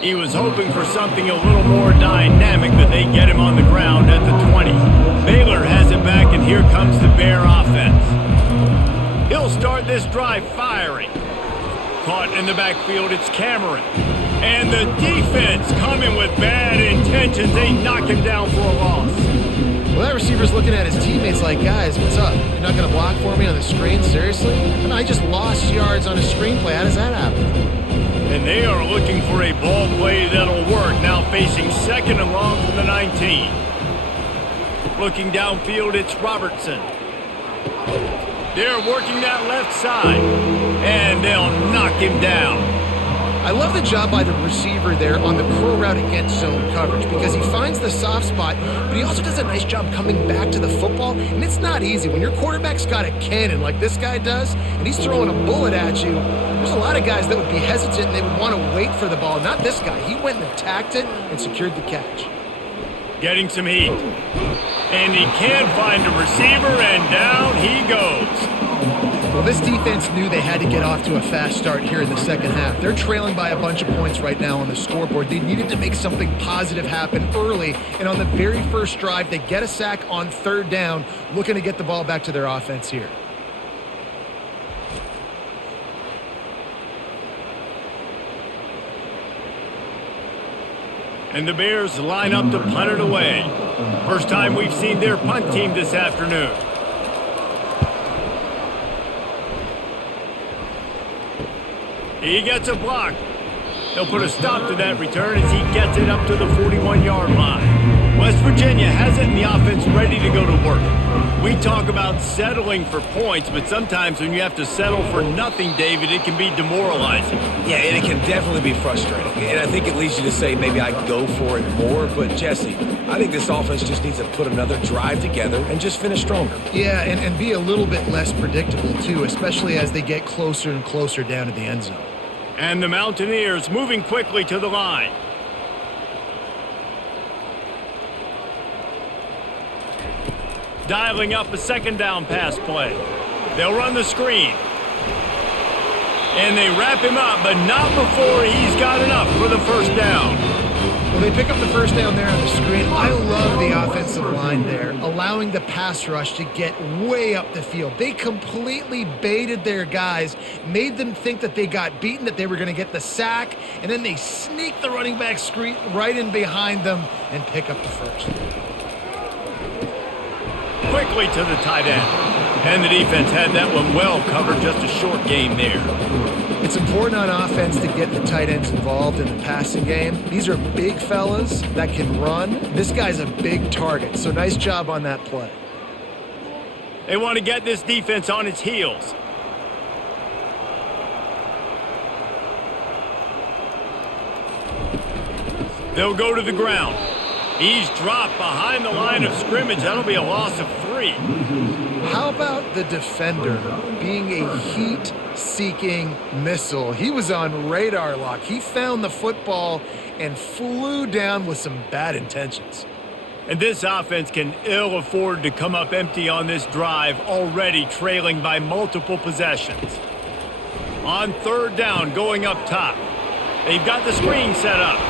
He was hoping for something a little more dynamic, but they get him on the ground at the 20. Baylor has it back, and here comes the Bear offense. He'll start this drive firing. Caught in the backfield, it's Cameron. And the defense coming with bad intentions. They knock him down for a loss. Well, that receiver's looking at his teammates like, guys, what's up? You're not going to block for me on the screen? Seriously? And I just lost yards on a screenplay. How does that happen? And they are looking for a ball play that'll work. Now facing 2nd and long from the 19. Looking downfield, it's Robertson. They're working that left side. And they'll knock him down. I love the job by the receiver there on the curl route against zone coverage because he finds the soft spot, but he also does a nice job coming back to the football, and it's not easy. When your quarterback's got a cannon like this guy does, and he's throwing a bullet at you, there's a lot of guys that would be hesitant and they would want to wait for the ball. Not this guy. He went and attacked it and secured the catch. Getting some heat. And he can't find a receiver, and down he goes. Well, this defense knew they had to get off to a fast start here in the second half. They're trailing by a bunch of points right now on the scoreboard. They needed to make something positive happen early, and on the very first drive, they get a sack on 3rd down, looking to get the ball back to their offense here. And the Bears line up to punt it away. First time we've seen their punt team this afternoon. He gets a block. They'll put a stop to that return as he gets it up to the 41-yard line. West Virginia has it in the offense ready to go to work. We talk about settling for points, but sometimes when you have to settle for nothing, David, it can be demoralizing. Yeah, and it can definitely be frustrating. And I think it leads you to say maybe I go for it more. But, Jesse, I think this offense just needs to put another drive together and just finish stronger. Yeah, and be a little bit less predictable, too, especially as they get closer and closer down to the end zone. And the Mountaineers moving quickly to the line. Dialing up a second down pass play. They'll run the screen. And they wrap him up, but not before he's got enough for the first down. Well, they pick up the first down there on the screen. I love the offensive line there, allowing the pass rush to get way up the field. They completely baited their guys, made them think that they got beaten, that they were going to get the sack, and then they sneak the running back screen right in behind them and pick up the first. Quickly to the tight end. And the defense had that one well covered, just a short game there. It's important on offense to get the tight ends involved in the passing game. These are big fellas that can run. This guy's a big target, so nice job on that play. They want to get this defense on its heels. They'll go to the ground. He's dropped behind the line of scrimmage. That'll be a loss of 3. How about the defender being a heat-seeking missile? He was on radar lock. He found the football and flew down with some bad intentions. And this offense can ill afford to come up empty on this drive, already trailing by multiple possessions. On third down, going up top. They've got the screen set up.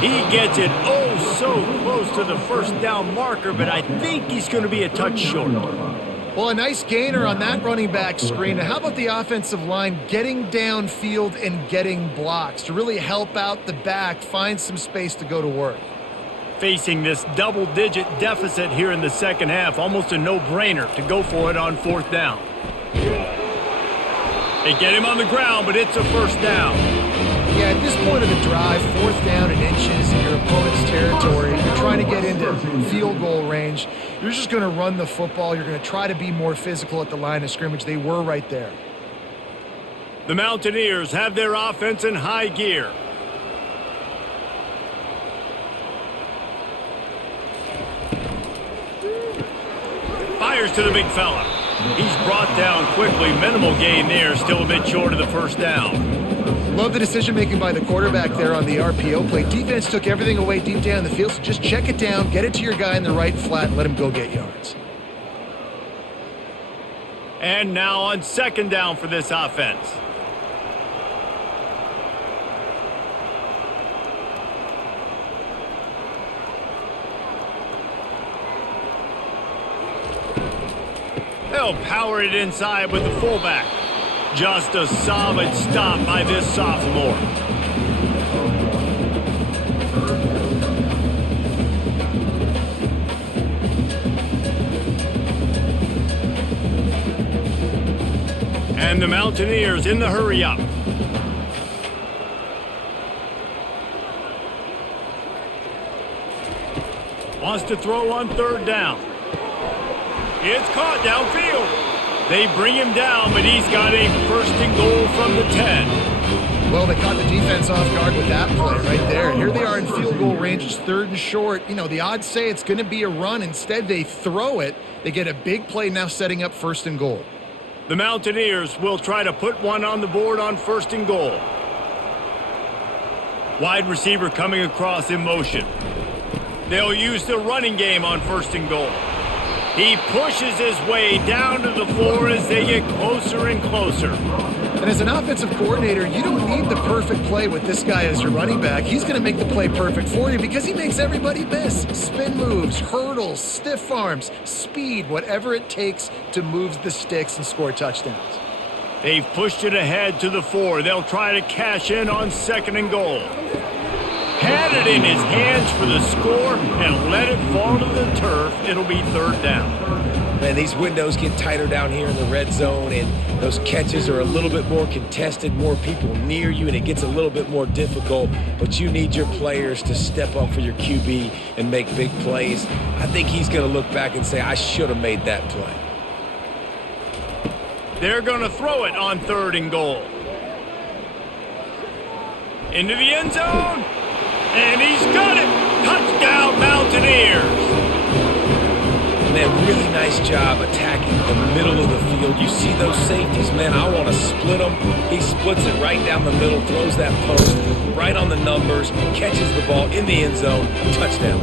He gets it oh so close to the first down marker, but I think he's going to be a touch short. Well, a nice gainer on that running back screen. How about the offensive line getting downfield and getting blocks to really help out the back, find some space to go to work? Facing this double-digit deficit here in the second half, almost a no-brainer to go for it on fourth down. They get him on the ground, but it's a first down. Yeah, at this point of the drive, fourth down and inches in your opponent's territory, you're trying to get into field goal range. You're just going to run the football. You're going to try to be more physical at the line of scrimmage. They were right there. The Mountaineers have their offense in high gear. Fires to the big fella. He's brought down quickly. Minimal gain there, still a bit short of the first down. Love the decision-making by the quarterback there on the RPO play. Defense took everything away deep down the field, so just check it down, get it to your guy in the right flat, and let him go get yards. And now on second down for this offense. They'll power it inside with the fullback. Just a solid stop by this sophomore. And the Mountaineers in the hurry-up. Wants to throw on third down. It's caught downfield. They bring him down, but he's got a first and goal from the 10. Well, they caught the defense off guard with that play right there. Here they are in field goal range. It's third and short. You know, the odds say it's going to be a run. Instead, they throw it. They get a big play now setting up first and goal. The Mountaineers will try to put one on the board on first and goal. Wide receiver coming across in motion. They'll use the running game on first and goal. He pushes his way down to the floor as they get closer and closer. And as an offensive coordinator, you don't need the perfect play with this guy as your running back. He's going to make the play perfect for you because he makes everybody miss. Spin moves, hurdles, stiff arms, speed, whatever it takes to move the sticks and score touchdowns. They've pushed it ahead to the 4. They'll try to cash in on second and goal. Had it in his hands for the score and let it fall to the turf. It'll be third down. Man, these windows get tighter down here in the red zone, and those catches are a little bit more contested, more people near you, and it gets a little bit more difficult. But you need your players to step up for your QB and make big plays. I think he's going to look back and say, I should have made that play. They're going to throw it on 3rd and goal. Into the end zone. And he's got it. Touchdown, Mountaineers. Man, really nice job attacking the middle of the field. You see those safeties, man, I want to split them. He splits it right down the middle, throws that post right on the numbers, catches the ball in the end zone, touchdown.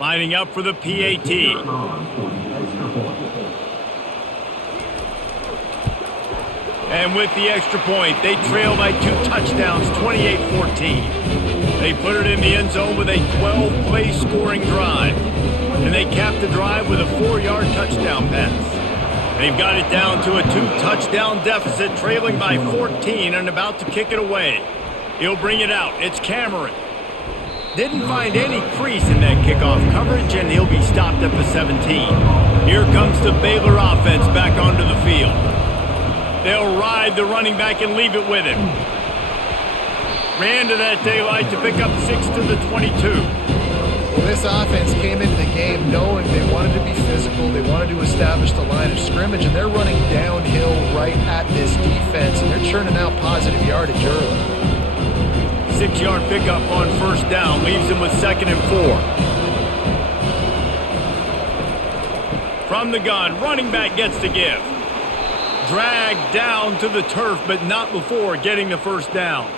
Lining up for the PAT. And with the extra point, they trail by 2 touchdowns, 28-14. They put it in the end zone with a 12-play scoring drive. And they cap the drive with a 4-yard touchdown pass. They've got it down to a 2-touchdown deficit, trailing by 14 and about to kick it away. He'll bring it out. It's Cameron. Didn't find any crease in that kickoff coverage, and he'll be stopped at the 17. Here comes the Baylor offense back onto the field. They'll ride the running back and leave it with him. Ran to that daylight to pick up 6 to the 22. Well, this offense came into the game knowing they wanted to be physical. They wanted to establish the line of scrimmage, and they're running downhill right at this defense, and they're churning out positive yardage early. 6-yard pickup on 1st down, leaves him with 2nd and 4. From the gun, running back gets the give. Dragged down to the turf, but not before getting the 1st down.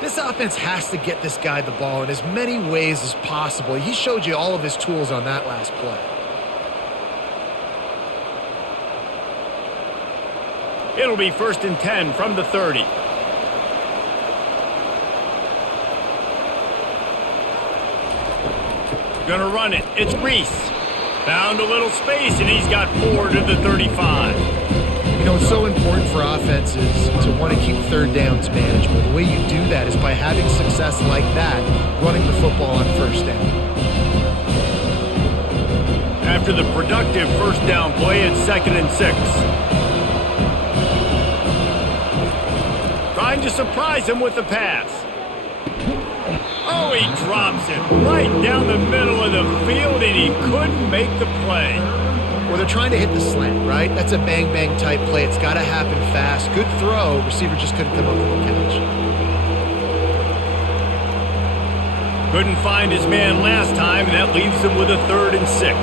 This offense has to get this guy the ball in as many ways as possible. He showed you all of his tools on that last play. It'll be 1st and 10 from the 30. Gonna run it. It's Reese. Found a little space, and he's got 4 to the 35. You know, it's so important for offenses to want to keep 3rd downs manageable. The way you do that is by having success like that, running the football on 1st down. After the productive 1st down play, it's 2nd and 6. Trying to surprise him with the pass. Oh, he drops it right down the middle of the field, and he couldn't make the play. Well, they're trying to hit the slant, right? That's a bang-bang type play. It's got to happen fast. Good throw. Receiver just couldn't come up with the catch. Couldn't find his man last time, and that leaves him with a 3rd and 6.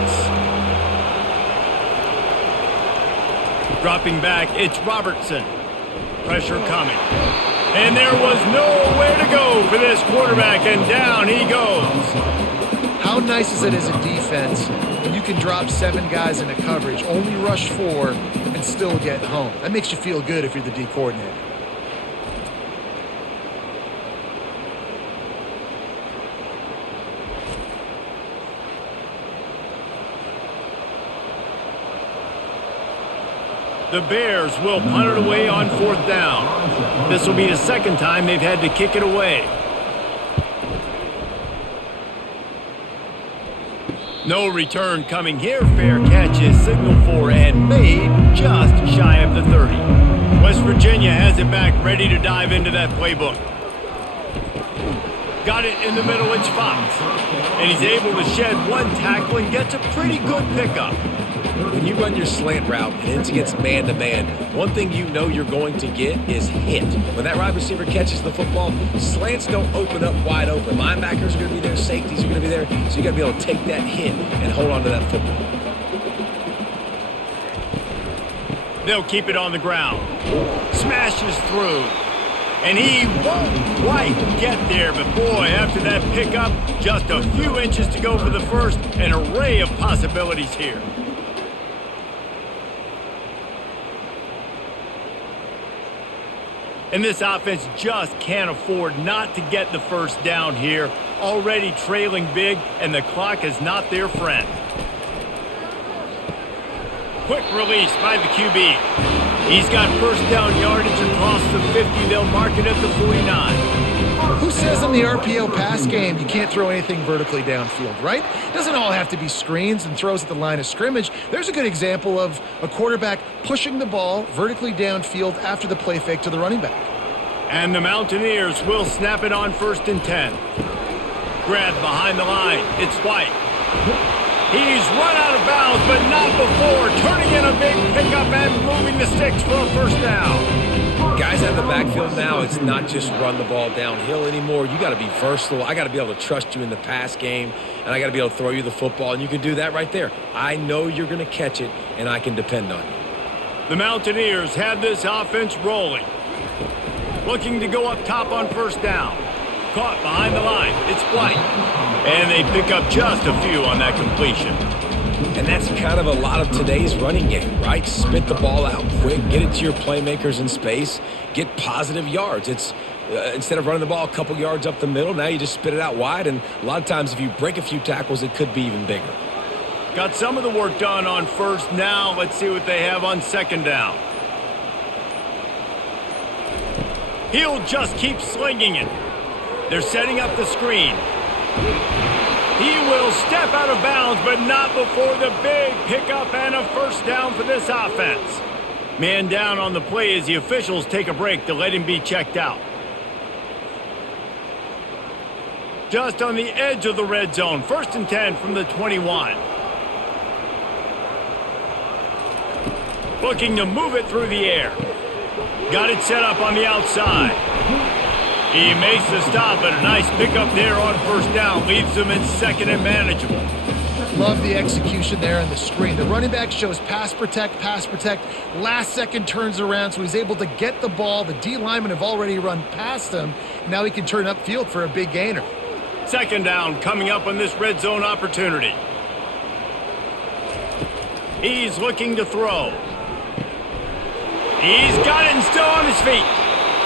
Dropping back, it's Robertson. Pressure coming. And there was nowhere to go for this quarterback, and down he goes. How nice is it as a defense when you can drop 7 guys into coverage, only rush 4, and still get home? That makes you feel good if you're the D coordinator. The Bears will punt it away on 4th down. This will be the 2nd time they've had to kick it away. No return coming here. Fair catch is signaled for and made just shy of the 30. West Virginia has it back, ready to dive into that playbook. Got it in the middle, it's Fox. And he's able to shed 1 tackle and gets a pretty good pickup. When you run your slant route and it's against man-to-man, one thing you know you're going to get is hit. When that wide receiver catches the football, slants don't open up wide open. Linebackers are going to be there, safeties are going to be there, so you got to be able to take that hit and hold on to that football. They'll keep it on the ground. Smashes through. And he won't quite get there, but boy, after that pickup, just a few inches to go for the 1st, an array of possibilities here. And this offense just can't afford not to get the first down here. Already trailing big, and the clock is not their friend. Quick release by the QB. He's got first down yardage across the 50. They'll mark it at the 49. Who says in the RPO pass game you can't throw anything vertically downfield, right? It doesn't all have to be screens and throws at the line of scrimmage. There's a good example of a quarterback pushing the ball vertically downfield after the play fake to the running back. And the Mountaineers will snap it on 1st and 10. Grab behind the line. It's White. He's run out of bounds, but not before turning in a big pickup and moving the sticks for a first down. Guys out of the backfield now, it's not just run the ball downhill anymore. You got to be versatile. I got to be able to trust you in the pass game, and I got to be able to throw you the football, and you can do that right there. I know you're going to catch it, and I can depend on you. The Mountaineers have this offense rolling. Looking to go up top on first down. Caught behind the line. It's White. And they pick up just a few on that completion. And that's kind of a lot of today's running game, right? Spit the ball out quick, get it to your playmakers in space, get positive yards. It's instead of running the ball a couple yards up the middle, now you just spit it out wide. And a lot of times if you break a few tackles, it could be even bigger. Got some of the work done on first. Now let's see what they have on second down. He'll just keep slinging it. They're setting up the screen. He will step out of bounds, but not before the big pickup and a first down for this offense. Man down on the play as the officials take a break to let him be checked out. Just on the edge of the red zone. 1st and 10 from the 21. Looking to move it through the air. Got it set up on the outside. He makes the stop, but a nice pickup there on first down. Leaves them in second and manageable. Love the execution there on the screen. The running back shows pass protect. Last second turns around, so he's able to get the ball. The D linemen have already run past him. Now he can turn upfield for a big gainer. Second down coming up on this red zone opportunity. He's looking to throw. He's got it and still on his feet.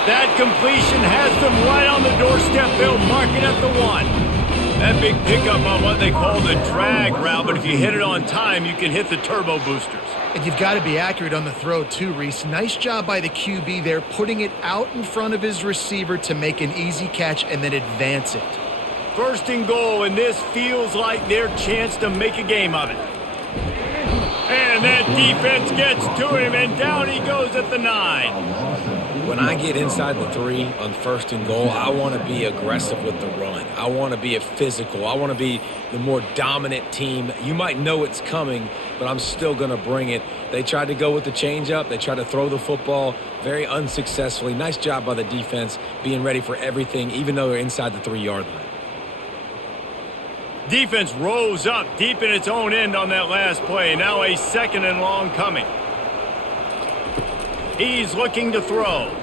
That completion has them right on the doorstep. They'll mark it at the 1. That big pickup on what they call the drag route, but if you hit it on time, you can hit the turbo boosters. And you've got to be accurate on the throw too, Reese. Nice job by the QB there, putting it out in front of his receiver to make an easy catch and then advance it. 1st and goal, and this feels like their chance to make a game of it. And that defense gets to him, and down he goes at the 9. When I get inside the 3 on 1st and goal, I want to be aggressive with the run. I want to be physical. I want to be the more dominant team. You might know it's coming, but I'm still going to bring it. They tried to go with the changeup. They tried to throw the football very unsuccessfully. Nice job by the defense being ready for everything, even though they're inside the 3-yard line. Defense rose up deep in its own end on that last play. Now a 2nd and long coming. He's looking to throw.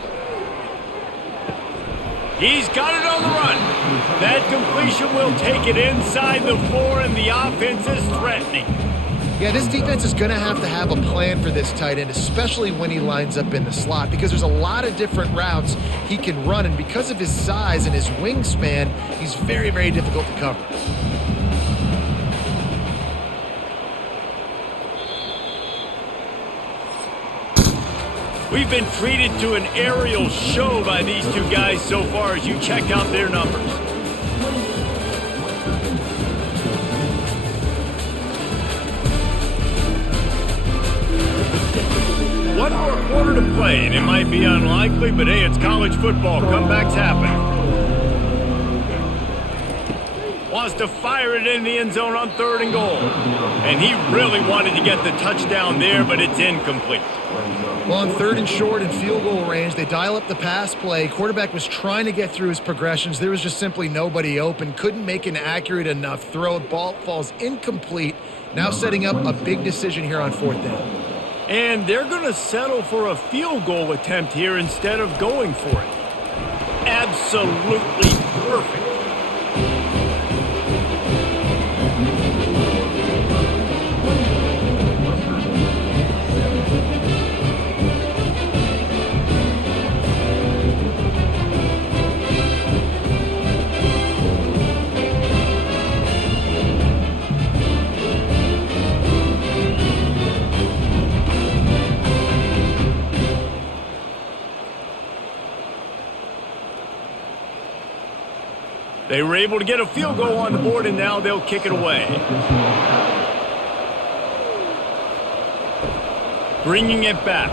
He's got it on the run. That completion will take it inside the 4, and the offense is threatening. Yeah, this defense is going to have a plan for this tight end, especially when he lines up in the slot, because there's a lot of different routes he can run, and because of his size and his wingspan, he's very, very difficult to cover. We've been treated to an aerial show by these two guys so far as you check out their numbers. One more quarter to play, and it might be unlikely, but hey, it's college football. Comebacks happen. Wants to fire it in the end zone on 3rd and goal. And he really wanted to get the touchdown there, but it's incomplete. Well, on 3rd and short and field goal range, they dial up the pass play. Quarterback was trying to get through his progressions. There was just simply nobody open. Couldn't make an accurate enough throw. Ball falls incomplete. Now setting up a big decision here on 4th down. And they're going to settle for a field goal attempt here instead of going for it. Absolutely perfect. They were able to get a field goal on the board, and now they'll kick it away. Bringing it back.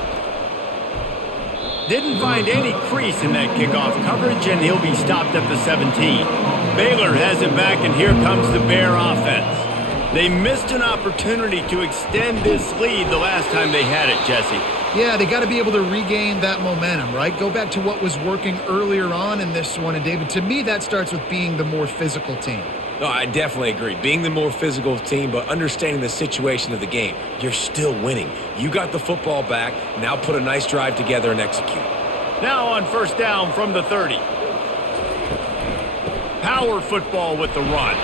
Didn't find any crease in that kickoff coverage, and he'll be stopped at the 17. Baylor has it back, and here comes the Bear offense. They missed an opportunity to extend this lead the last time they had it, Jesse. Yeah, they got to be able to regain that momentum, right? Go back to what was working earlier on in this one. And, David, to me, that starts with being the more physical team. No, I definitely agree. Being the more physical team, but understanding the situation of the game. You're still winning. You got the football back. Now put a nice drive together and execute. Now on first down from the 30. Power football with the run.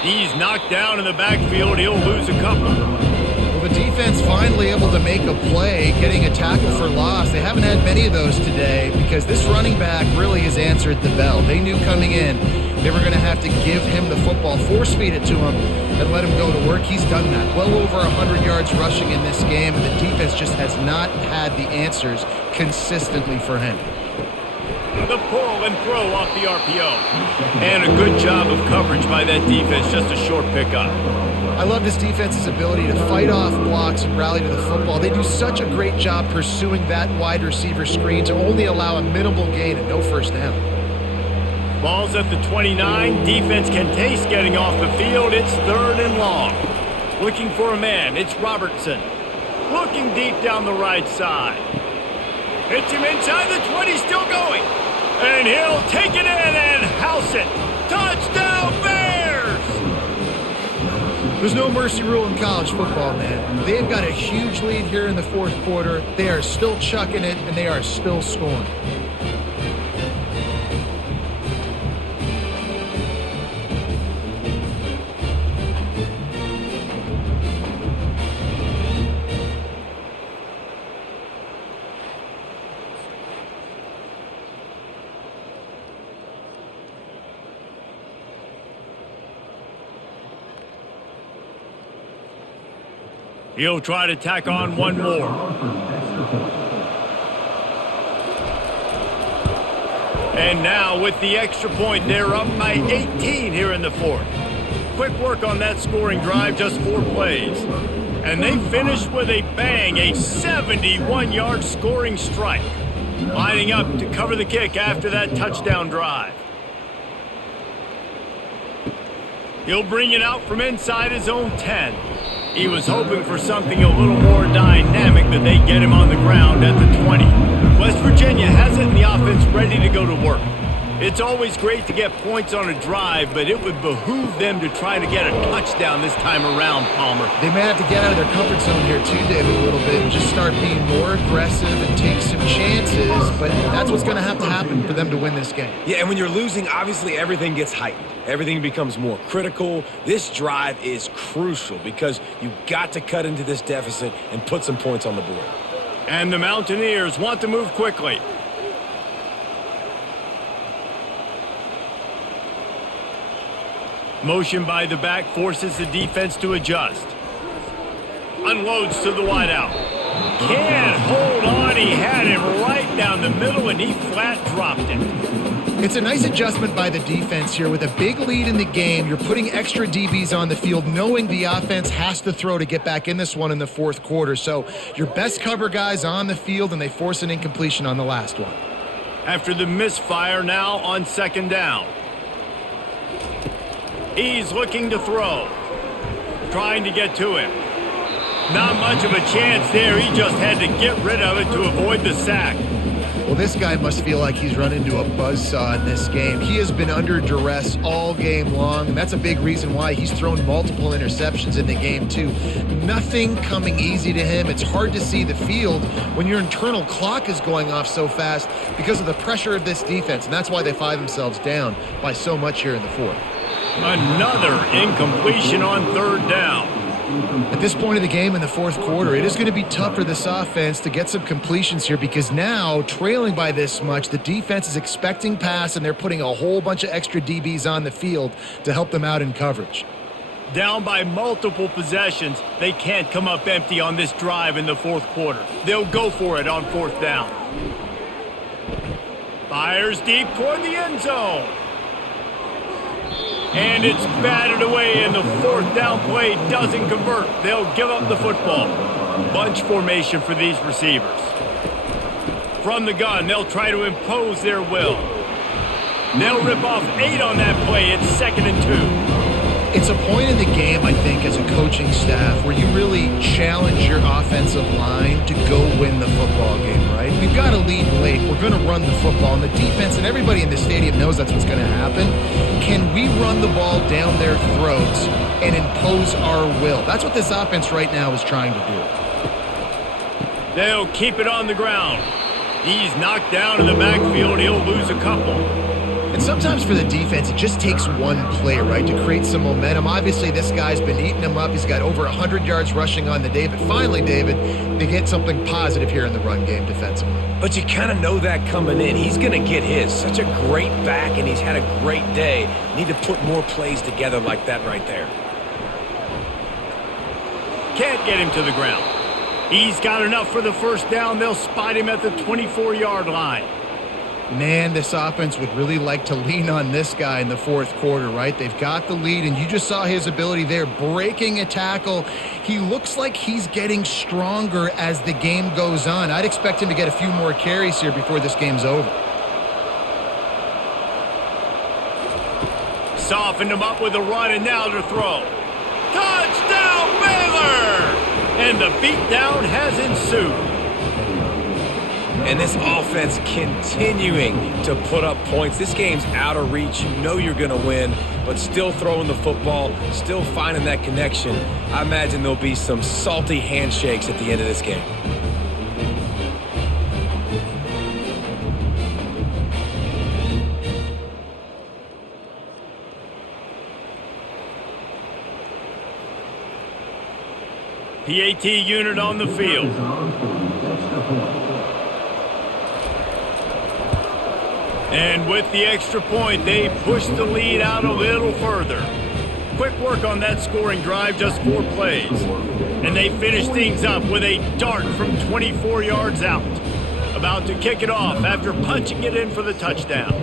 He's knocked down in the backfield. He'll lose a couple. Well, the defense finally able to make a play, getting a tackle for loss. They haven't had many of those today because this running back really has answered the bell. They knew coming in they were going to have to give him the football, force feed it to him, and let him go to work. He's done that. Well over 100 yards rushing in this game, and the defense just has not had the answers consistently for him. The pull and throw off the RPO. And a good job of coverage by that defense, just a short pickup. I love this defense's ability to fight off blocks and rally to the football. They do such a great job pursuing that wide receiver screen to only allow a minimal gain and no first down. Ball's at the 29. Defense can taste getting off the field. It's 3rd and long. Looking for a man. It's Robertson. Looking deep down the right side. Hits him inside the 20. Still going. And he'll take it in and house it. Touchdown Bears! There's no mercy rule in college football, man. They've got a huge lead here in the 4th quarter. They are still chucking it, and they are still scoring. He'll try to tack on one more. And now with the extra point, they're up by 18 here in the 4th. Quick work on that scoring drive, just 4 plays. And they finish with a bang, a 71-yard scoring strike. Lining up to cover the kick after that touchdown drive. He'll bring it out from inside his own 10. He was hoping for something a little more dynamic, but they get him on the ground at the 20. West Virginia has it in the offense ready to go to work. It's always great to get points on a drive, but it would behoove them to try to get a touchdown this time around, Palmer. They may have to get out of their comfort zone here too, David, a little bit and just start being more aggressive and take some chances, but that's what's going to have to happen for them to win this game. Yeah, and when you're losing, obviously everything gets heightened. Everything becomes more critical. This drive is crucial because you've got to cut into this deficit and put some points on the board. And the Mountaineers want to move quickly. Motion by the back forces the defense to adjust. Unloads to the wideout. Can't hold on. He had him right down the middle, and he flat dropped it. It's a nice adjustment by the defense here. With a big lead in the game, you're putting extra DBs on the field, knowing the offense has to throw to get back in this one in the 4th quarter. So your best cover guys on the field, and they force an incompletion on the last one. After the misfire, now on 2nd down. He's looking to throw. Trying to get to him. Not much of a chance there. He just had to get rid of it to avoid the sack. Well, this guy must feel like he's run into a buzzsaw in this game. He has been under duress all game long, and that's a big reason why he's thrown multiple interceptions in the game, too. Nothing coming easy to him. It's hard to see the field when your internal clock is going off so fast because of the pressure of this defense, and that's why they find themselves down by so much here in the 4th. Another incompletion on 3rd down. At this point of the game in the 4th quarter, it is going to be tough for this offense to get some completions here because now, trailing by this much, the defense is expecting pass, and they're putting a whole bunch of extra DBs on the field to help them out in coverage. Down by multiple possessions, they can't come up empty on this drive in the 4th quarter. They'll go for it on 4th down. Fires deep toward the end zone. And it's batted away, and the fourth down play doesn't convert. They'll give up the football. Bunch formation for these receivers. From the gun, they'll try to impose their will. They'll rip off 8 on that play. It's 2nd and 2. It's a point in the game, I think, as a coaching staff where you really challenge your offensive line to go win the football game, right? We've got a lead late. We're going to run the football, and the defense and everybody in the stadium knows that's what's going to happen. Can we run the ball down their throats and impose our will? That's what this offense right now is trying to do. They'll keep it on the ground. He's knocked down in the backfield. He'll lose a couple. And sometimes for the defense, it just takes one play, right, to create some momentum. Obviously, this guy's been eating them up. He's got over 100 yards rushing on the day. But finally, David, they get something positive here in the run game defensively. But you kind of know that coming in. He's going to get his. Such a great back, and he's had a great day. Need to put more plays together like that right there. Can't get him to the ground. He's got enough for the first down. They'll spot him at the 24-yard line. Man, this offense would really like to lean on this guy in the fourth quarter, right? They've got the lead, and you just saw his ability there, breaking a tackle. He looks like he's getting stronger as the game goes on. I'd expect him to get a few more carries here before this game's over. Softened him up with a run, and now to throw. Touchdown, Baylor! And the beatdown has ensued. And this offense continuing to put up points. This game's out of reach. You know you're going to win, but still throwing the football, still finding that connection. I imagine there'll be some salty handshakes at the end of this game. PAT unit on the field. And with the extra point, they push the lead out a little further. Quick work on that scoring drive, just 4 plays. And they finish things up with a dart from 24 yards out. About to kick it off after punching it in for the touchdown.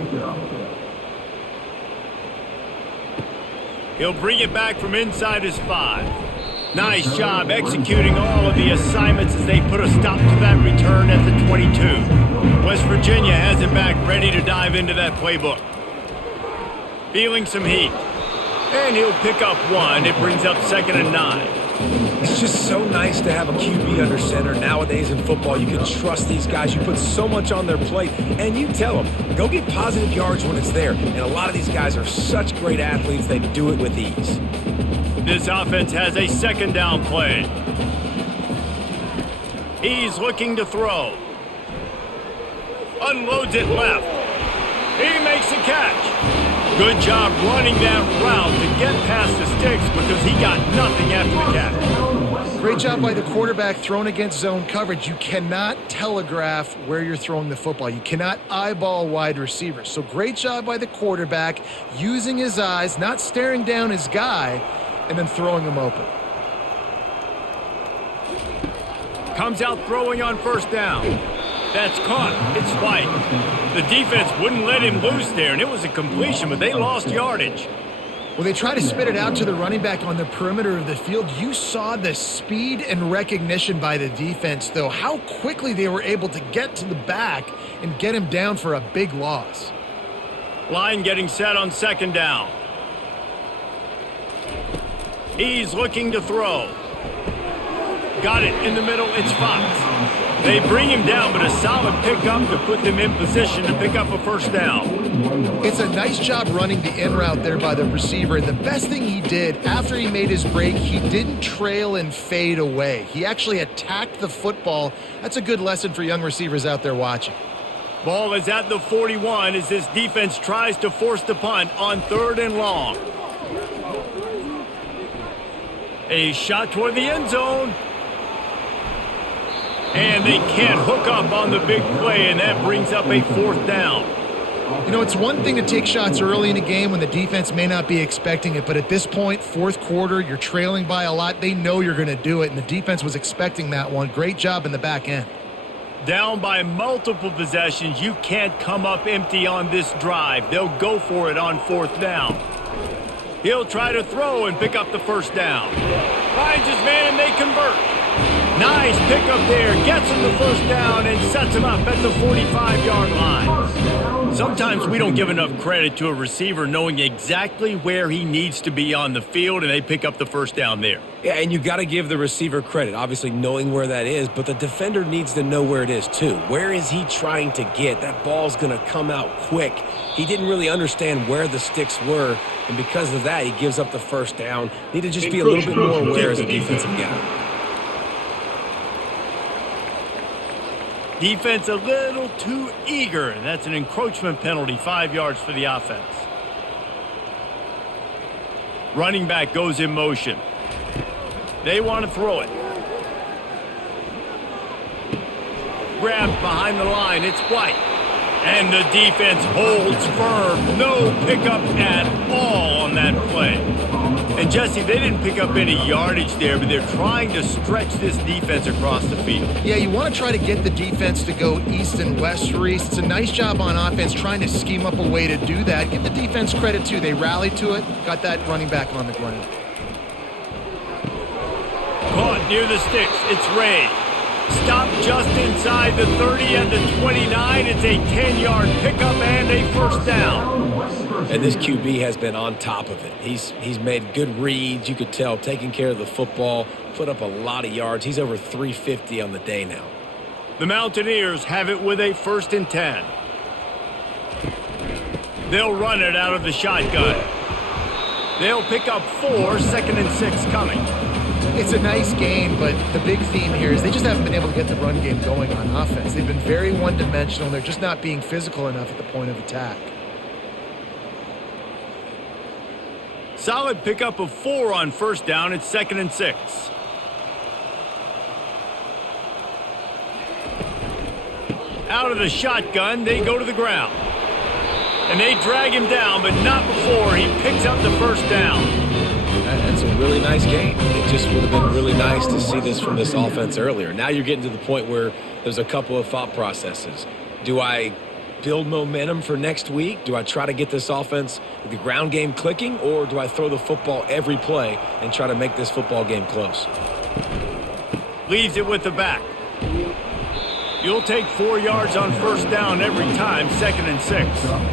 He'll bring it back from inside his 5. Nice job executing all of the assignments as they put a stop to that return at the 22. West Virginia has it back, ready to dive into that playbook. Feeling some heat. And he'll pick up 1. It brings up 2nd and 9. It's just so nice to have a QB under center. Nowadays in football, you can trust these guys. You put so much on their plate, and you tell them, go get positive yards when it's there. And a lot of these guys are such great athletes, they do it with ease. This offense has a 2nd down play. He's looking to throw. Unloads it left. He makes a catch. Good job running that route to get past the sticks because he got nothing after the catch. Great job by the quarterback thrown against zone coverage. You cannot telegraph where you're throwing the football. You cannot eyeball wide receivers. So great job by the quarterback using his eyes, not staring down his guy, and then throwing him open. Comes out throwing on first down. That's caught. It's White. The defense wouldn't let him loose there, and it was a completion, but they lost yardage. Well, they try to spit it out to the running back on the perimeter of the field. You saw the speed and recognition by the defense, though, how quickly they were able to get to the back and get him down for a big loss. Line getting set on 2nd down. He's looking to throw. Got it in the middle. It's Fox. They bring him down, but a solid pickup to put them in position to pick up a first down. It's a nice job running the in route there by the receiver. And the best thing he did after he made his break, he didn't trail and fade away. He actually attacked the football. That's a good lesson for young receivers out there watching. Ball is at the 41 as this defense tries to force the punt on 3rd and long. A shot toward the end zone. And they can't hook up on the big play, and that brings up a 4th down. You know, it's one thing to take shots early in a game when the defense may not be expecting it, but at this point, 4th quarter, you're trailing by a lot. They know you're going to do it, and the defense was expecting that one. Great job in the back end. Down by multiple possessions, you can't come up empty on this drive. They'll go for it on 4th down. He'll try to throw and pick up the first down. Finds his man and they convert. Nice pickup there. Gets him the first down and sets him up at the 45-yard line. Sometimes we don't give enough credit to a receiver knowing exactly where he needs to be on the field, and they pick up the first down there. Yeah, and you got to give the receiver credit, obviously knowing where that is, but the defender needs to know where it is too. Where is he trying to get? That ball's going to come out quick. He didn't really understand where the sticks were, and because of that, he gives up the first down. Need to just be a little bit more aware as a defensive guy. Defense a little too eager. That's an encroachment penalty, 5 yards for the offense. Running back goes in motion. They want to throw it. Grabbed behind the line. It's White. And the defense holds firm. No pickup at all on that play. And Jesse, they didn't pick up any yardage there, but they're trying to stretch this defense across the field. Yeah, you want to try to get the defense to go east and west, Reese. It's a nice job on offense trying to scheme up a way to do that. Give the defense credit, too. They rallied to it, got that running back on the ground. Caught near the sticks. It's Ray. Stopped just inside the 30 and the 29. It's a 10-yard pickup and a first down. And this QB has been on top of it. He's made good reads. You could tell, taking care of the football, put up a lot of yards. He's over 350 on the day now. The Mountaineers have it with a 1st and 10. They'll run it out of the shotgun. They'll pick up 4, 2nd and 6 coming. It's a nice game, but the big theme here is they just haven't been able to get the run game going on offense. They've been very one-dimensional. They're just not being physical enough at the point of attack. Solid pickup of 4 on first down. It's 2nd and 6. Out of the shotgun, they go to the ground. And they drag him down, but not before he picks up the first down. That's a really nice game. It just would have been really nice to see this from this offense earlier. Now you're getting to the point where there's a couple of thought processes. Do I build momentum for next week? Do I try to get this offense, the ground game clicking, or do I throw the football every play and try to make this football game close? Leaves it with the back. You'll take 4 yards on first down every time, 2nd and 6.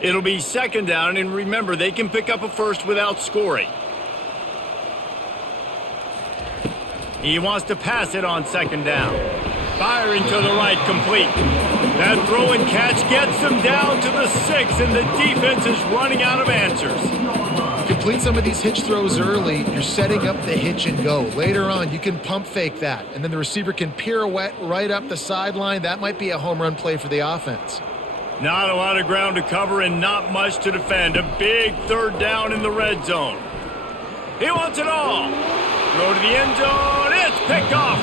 It'll be 2nd down, and remember, they can pick up a first without scoring. He wants to pass it on 2nd down. Firing to the right, complete. That throw and catch gets them down to the 6, and the defense is running out of answers. Complete some of these hitch throws early, you're setting up the hitch and go. Later on, you can pump fake that, and then the receiver can pirouette right up the sideline. That might be a home run play for the offense. Not a lot of ground to cover and not much to defend. A big 3rd down in the red zone. He wants it all. Throw to the end zone. It's picked off.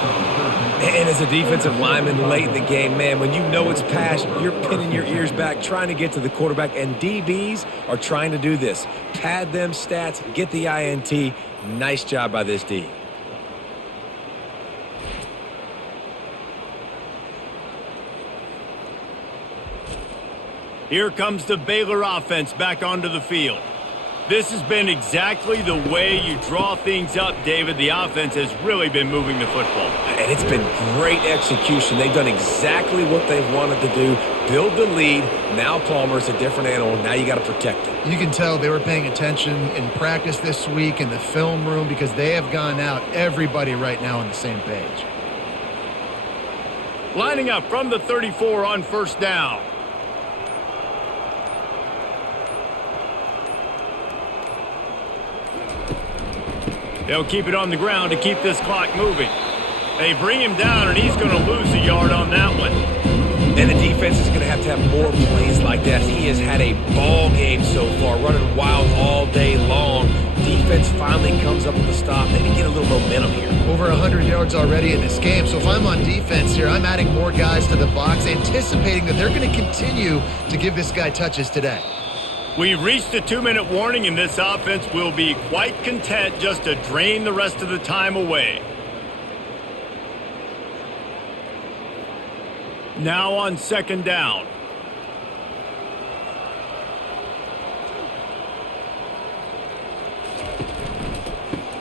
And as a defensive lineman late in the game, man, when you know it's past, you're pinning your ears back, trying to get to the quarterback, and DBs are trying to do this. Pad them stats, get the INT. Nice job by this D. Here comes the Baylor offense back onto the field. This has been exactly the way you draw things up, David. The offense has really been moving the football. And it's been great execution. They've done exactly what they've wanted to do. Build the lead. Now Palmer's a different animal. Now you got to protect him. You can tell they were paying attention in practice this week in the film room because they have gone out, everybody right now on the same page. Lining up from the 34 on first down. They'll keep it on the ground to keep this clock moving. They bring him down, and he's going to lose a yard on that one. And the defense is going to have more plays like that. He has had a ball game so far, running wild all day long. Defense finally comes up with a stop. Maybe get a little momentum here. Over 100 yards already in this game. So if I'm on defense here, I'm adding more guys to the box, anticipating that they're going to continue to give this guy touches today. We've reached the 2-minute warning, and this offense will be quite content just to drain the rest of the time away. Now on second down.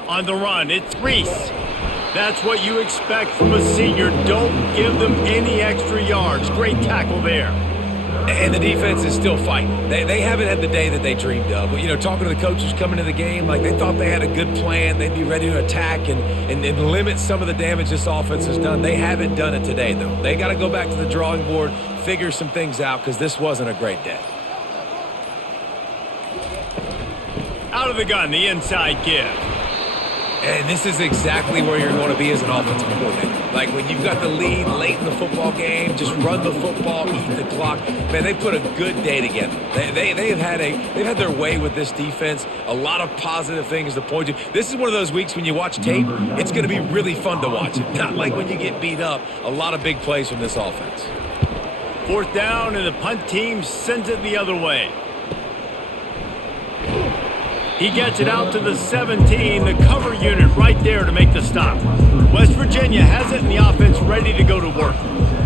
On the run, it's Reese. That's what you expect from a senior. Don't give them any extra yards. Great tackle there. And the defense is still fighting. They haven't had the day that they dreamed of. You know, talking to the coaches coming to the game, like they thought they had a good plan. They'd be ready to attack and limit some of the damage this offense has done. They haven't done it today, though. They got to go back to the drawing board, figure some things out, because this wasn't a great day. Out of the gun, the inside give. And this is exactly where you're going to be as an offensive coordinator. Like when you've got the lead late in the football game, just run the football, eat the clock. Man, they put a good day together. They've had their way with this defense. A lot of positive things to point to. This is one of those weeks when you watch tape, it's going to be really fun to watch it. Not like when you get beat up. A lot of big plays from this offense. Fourth down, and the punt team sends it the other way. He gets it out to the 17, the cover unit right there to make the stop. West Virginia has it, and the offense ready to go to work.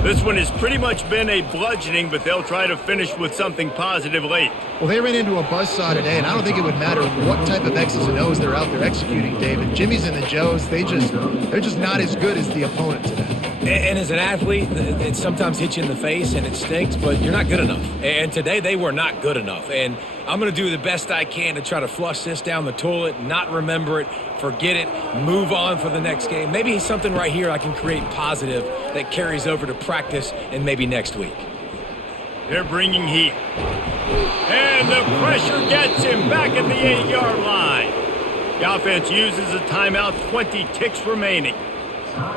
This one has pretty much been a bludgeoning, but they'll try to finish with something positive late. Well, they ran into a buzzsaw today, and I don't think it would matter what type of X's and O's they're out there executing, David. Jimmy's and the Joes, they're just not as good as the opponent today. And as an athlete, it sometimes hits you in the face and it stinks, but you're not good enough. And today they were not good enough. And I'm going to do the best I can to try to flush this down the toilet, not remember it, forget it, move on for the next game. Maybe something right here I can create positive that carries over to practice and maybe next week. They're bringing heat. And the pressure gets him back at the 8-yard line. The offense uses a timeout, 20 ticks remaining.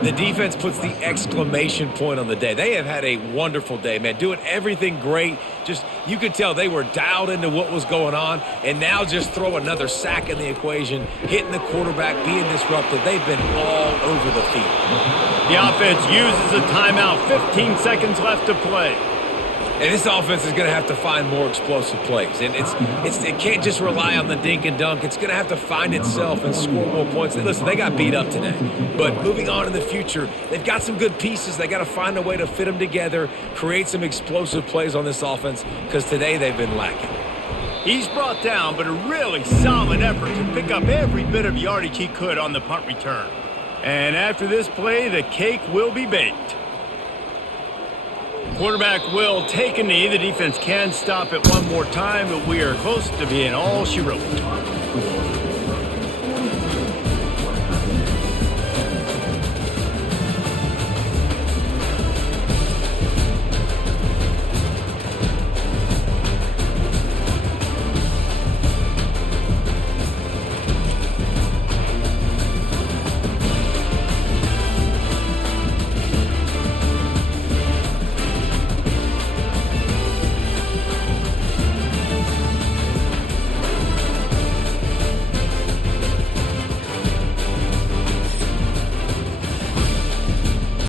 The defense puts the exclamation point on the day. They have had a wonderful day, man, doing everything great. Just, you could tell they were dialed into what was going on, and now just throw another sack in the equation, hitting the quarterback, being disrupted. They've been all over the field. The offense uses a timeout, 15 seconds left to play. And this offense is going to have to find more explosive plays. And it can't just rely on the dink and dunk. It's going to have to find itself and score more points. Listen, they got beat up today. But moving on in the future, they've got some good pieces. They got to find a way to fit them together, create some explosive plays on this offense, because today they've been lacking. He's brought down, but a really solid effort to pick up every bit of yardage he could on the punt return. And after this play, the cake will be baked. Quarterback will take a knee. The defense can stop it one more time, but we are close to being all she wrote.